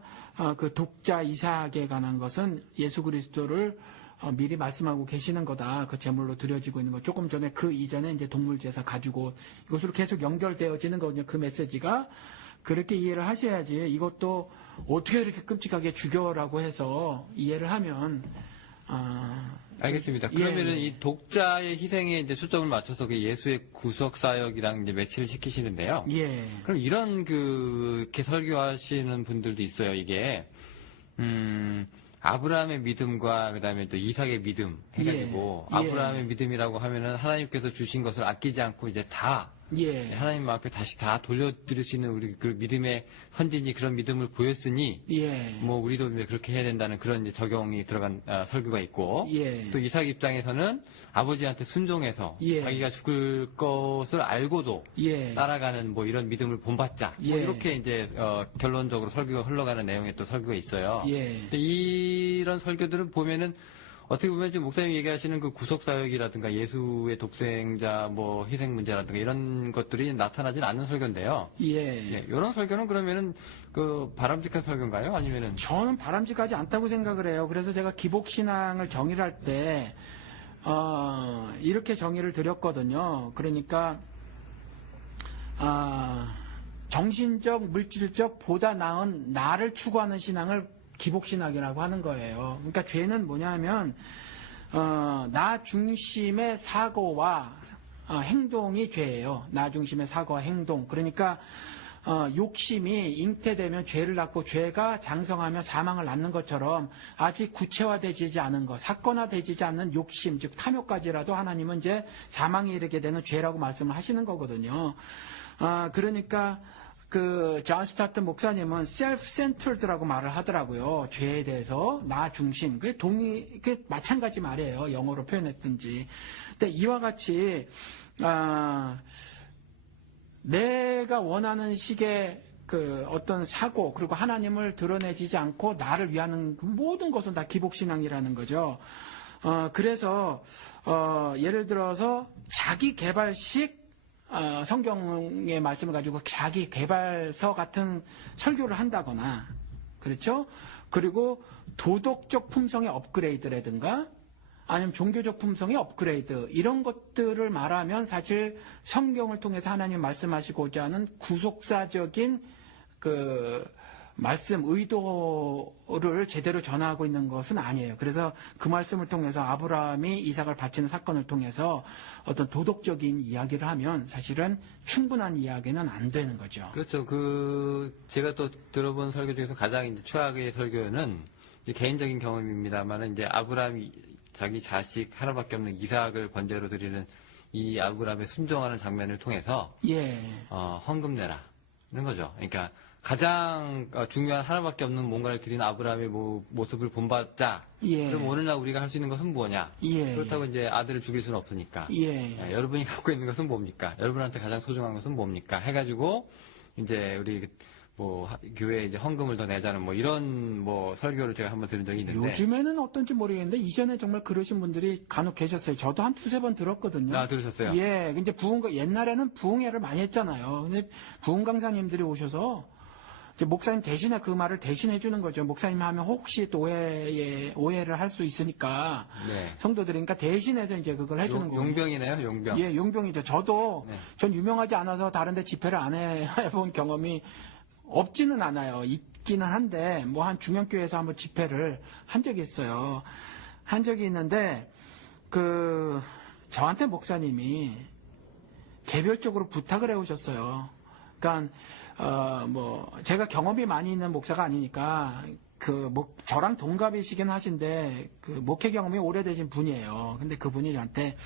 그 독자 이삭에 관한 것은 예수 그리스도를 미리 말씀하고 계시는 거다. 그 제물로 드려지고 있는 거. 조금 전에 그 이전에 이제 동물제사 가지고 이것으로 계속 연결되어지는 거거든요. 그 메시지가. 그렇게 이해를 하셔야지 이것도 어떻게 이렇게 끔찍하게 죽여라고 해서 이해를 하면 알겠습니다. 예. 그러면은 이 독자의 희생에 이제 수점을 맞춰서 그 예수의 구속 사역이랑 이제 매치를 시키시는데요. 예. 그럼 이런 이렇게 설교하시는 분들도 있어요. 이게 아브라함의 믿음과 그다음에 또 이삭의 믿음 해가지고 예. 아브라함의 믿음이라고 하면은 하나님께서 주신 것을 아끼지 않고 이제 다 예. 하나님 앞에 다시 다 돌려드릴 수 있는 우리 그 믿음의 선진이 그런 믿음을 보였으니 예. 우리도 이제 그렇게 해야 된다는 그런 이제 적용이 들어간 설교가 있고 예. 또 이삭 입장에서는 아버지한테 순종해서 예. 자기가 죽을 것을 알고도 예. 따라가는 이런 믿음을 본받자 예. 이렇게 이제 결론적으로 설교가 흘러가는 내용의 또 설교가 있어요. 예. 근데 이런 설교들은 보면은 어떻게 보면 지금 목사님이 얘기하시는 그 구속사역이라든가 예수의 독생자 희생 문제라든가 이런 것들이 나타나진 않는 설교인데요. 예. 예, 이런 설교는 그러면은 그 바람직한 설교인가요? 아니면은 저는 바람직하지 않다고 생각을 해요. 그래서 제가 기복신앙을 정의를 할 때, 이렇게 정의를 드렸거든요. 그러니까, 정신적, 물질적 보다 나은 나를 추구하는 신앙을 기복신학이라고 하는 거예요. 그러니까 죄는 뭐냐면 나 중심의 사고와 행동이 죄예요. 나 중심의 사고와 행동. 그러니까 욕심이 잉태되면 죄를 낳고 죄가 장성하면 사망을 낳는 것처럼 아직 구체화되지 않은 것, 사건화되지 않는 욕심, 즉 탐욕까지라도 하나님은 이제 사망에 이르게 되는 죄라고 말씀을 하시는 거거든요. 그러니까 존 스타트 목사님은 self-centered라고 말을 하더라고요. 죄에 대해서 나 중심. 그게 마찬가지 말이에요. 영어로 표현했든지. 근데 이와 같이 내가 원하는 식의 어떤 사고, 그리고 하나님을 드러내지 않고 나를 위하는 그 모든 것은 다 기복신앙이라는 거죠. 그래서, 예를 들어서 자기 개발식, 성경의 말씀을 가지고 자기 개발서 같은 설교를 한다거나, 그렇죠? 그리고 도덕적 품성의 업그레이드라든가, 아니면 종교적 품성의 업그레이드 이런 것들을 말하면 사실 성경을 통해서 하나님 말씀하시고자 하는 구속사적인 말씀 의도를 제대로 전하고 있는 것은 아니에요. 그래서 그 말씀을 통해서 아브라함이 이삭을 바치는 사건을 통해서 어떤 도덕적인 이야기를 하면 사실은 충분한 이야기는 안 되는 거죠. 그렇죠. 제가 또 들어본 설교 중에서 가장 이제 최악의 설교는 이제 개인적인 경험입니다만은 이제 아브라함이 자기 자식 하나밖에 없는 이삭을 번제로 드리는 이 아브라함의 순종하는 장면을 통해서 헌금 내라는 거죠. 그러니까 가장 중요한 하나밖에 없는 뭔가를 드리는 아브라함의 모습을 본받자. 그럼 오늘날 우리가 할 수 있는 것은 뭐냐? 그렇다고 이제 아들을 죽일 수는 없으니까. 여러분이 갖고 있는 것은 뭡니까? 여러분한테 가장 소중한 것은 뭡니까? 해가지고 이제 우리 교회에 이제 헌금을 더 내자는 이런 설교를 제가 한번 들은 적이 있는데. 요즘에는 어떤지 모르겠는데, 이전에 정말 그러신 분들이 간혹 계셨어요. 저도 한 두세 번 들었거든요. 들으셨어요? 예. 이제 옛날에는 부흥회를 많이 했잖아요. 근데 부흥 강사님들이 오셔서, 이제 목사님 대신에 그 말을 대신해 주는 거죠. 목사님 하면 혹시 또 오해를 할 수 있으니까. 성도들이, 그러니까 대신해서 이제 그걸 해주는 거예요. 용병이네요, 용병. 예, 용병이죠. 저도, 전 유명하지 않아서 다른데 집회를 안 해본 경험이 없지는 않아요. 있기는 한데 한 중형교회에서 한번 집회를 한 적이 있어요. 한 적이 있는데 저한테 목사님이 개별적으로 부탁을 해오셨어요. 그러니까 제가 경험이 많이 있는 목사가 아니니까 저랑 동갑이시긴 하신데 목회 경험이 오래되신 분이에요. 근데 그분이 저한테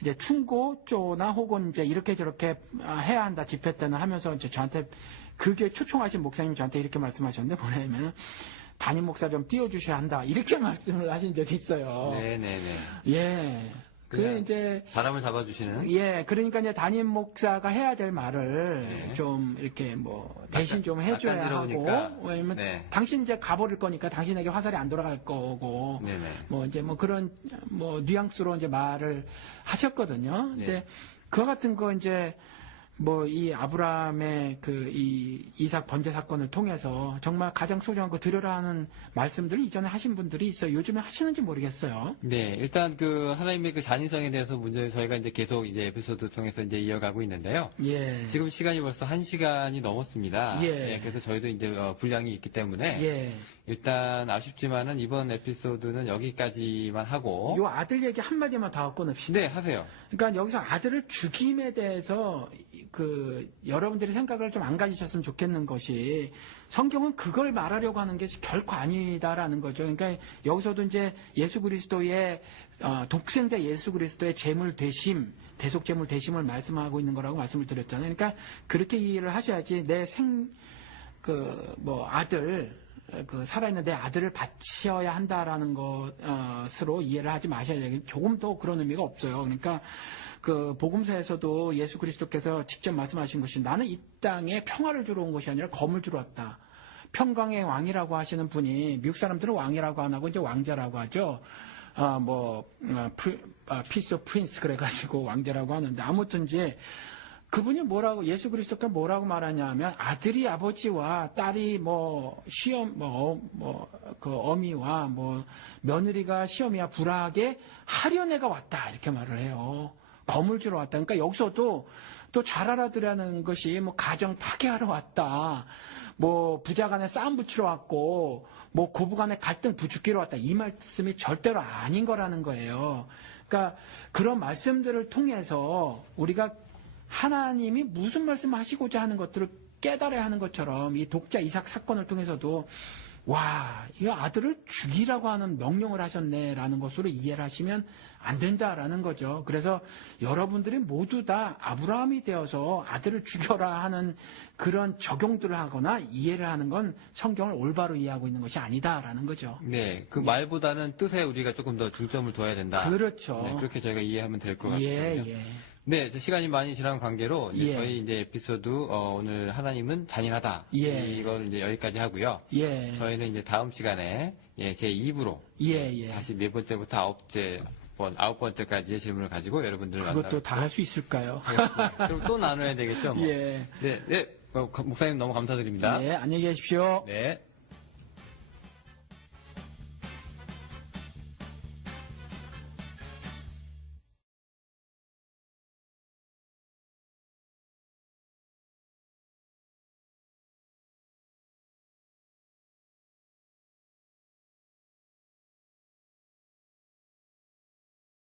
이제 충고 조나 혹은 이제 이렇게 저렇게 해야 한다 집회 때는 하면서 이제 저한테 그게 초청하신 목사님이 저한테 이렇게 말씀하셨는데 뭐냐면 담임 목사 좀 띄워주셔야 한다 이렇게 말씀을 하신 적이 있어요. 예. 이제 바람을 잡아주시는. 예. 그러니까 이제 담임 목사가 해야 될 말을 좀 이렇게 대신 좀 해줘야 하고. 왜냐면 당신 이제 가버릴 거니까 당신에게 화살이 안 돌아갈 거고. 이제 그런 뉘앙스로 이제 말을 하셨거든요. 근데 그와 같은 거 이제 이 아브라함의 이 이삭 번제 사건을 통해서 정말 가장 소중한 거 드려라 하는 말씀들을 이전에 하신 분들이 있어요. 요즘에 하시는지 모르겠어요. 네, 일단 잔인성에 대해서 문제 저희가 이제 계속 이제 에피소드 통해서 이제 이어가고 있는데요. 지금 시간이 벌써 1시간이 넘었습니다. 그래서 저희도 이제 분량이 있기 때문에 일단 아쉽지만은 이번 에피소드는 여기까지만 하고. 요 아들 얘기 한마디만 더 꺼냅시다. 네, 하세요. 그러니까 여기서 아들을 죽임에 대해서 여러분들이 생각을 좀 안 가지셨으면 좋겠는 것이 성경은 그걸 말하려고 하는 게 결코 아니다라는 거죠. 그러니까 여기서도 이제 예수 그리스도의 독생자 예수 그리스도의 제물 되심, 대속 제물 되심을 말씀하고 있는 거라고 말씀을 드렸잖아요. 그러니까 그렇게 이해를 하셔야지 아들 살아있는 내 아들을 바쳐야 한다라는 것으로 이해를 하지 마셔야 되겠 조금 더 그런 의미가 없어요. 그러니까 복음서에서도 예수 그리스도께서 직접 말씀하신 것이 나는 이 땅에 평화를 주러 온 것이 아니라 검을 주러 왔다. 평강의 왕이라고 하시는 분이 미국 사람들은 왕이라고 안 하고 이제 왕자라고 하죠. 피스 오브 프린스 그래가지고 왕자라고 하는데 아무튼 이제 그분이 예수 그리스도가 뭐라고 말하냐 하면 아들이 아버지와 딸이 어미와 며느리가 시어미와 불화하게 하려내가 왔다. 이렇게 말을 해요. 검을 주러 왔다. 그러니까 여기서도 또 잘 알아들으라는 것이 가정 파괴하러 왔다. 부자 간에 싸움 붙이러 왔고, 고부 간에 갈등 부추기러 왔다. 이 말씀이 절대로 아닌 거라는 거예요. 그러니까 그런 말씀들을 통해서 우리가 하나님이 무슨 말씀을 하시고자 하는 것들을 깨달아야 하는 것처럼 이 독자 이삭 사건을 통해서도 와, 이 아들을 죽이라고 하는 명령을 하셨네라는 것으로 이해를 하시면 안 된다라는 거죠. 그래서 여러분들이 모두 다 아브라함이 되어서 아들을 죽여라 하는 그런 적용들을 하거나 이해를 하는 건 성경을 올바로 이해하고 있는 것이 아니다라는 거죠. 네, 그 말보다는 뜻에 우리가 조금 더 중점을 둬야 된다. 그렇죠. 네, 그렇게 저희가 이해하면 될 것 같습니다. 예. 네, 시간이 많이 지난 관계로 이제 예. 저희 이제 에피소드 오늘 하나님은 잔인하다. 예. 이걸 이제 여기까지 하고요. 예. 저희는 이제 다음 시간에 제 2부로 예. 다시 4번째부터 9번째까지의 질문을 가지고 여러분들을 그것도 다 할 수 있을까요? 그럼 또 나눠야 되겠죠? 뭐. 예. 네, 목사님 너무 감사드립니다. 예, 안녕히 계십시오. 네.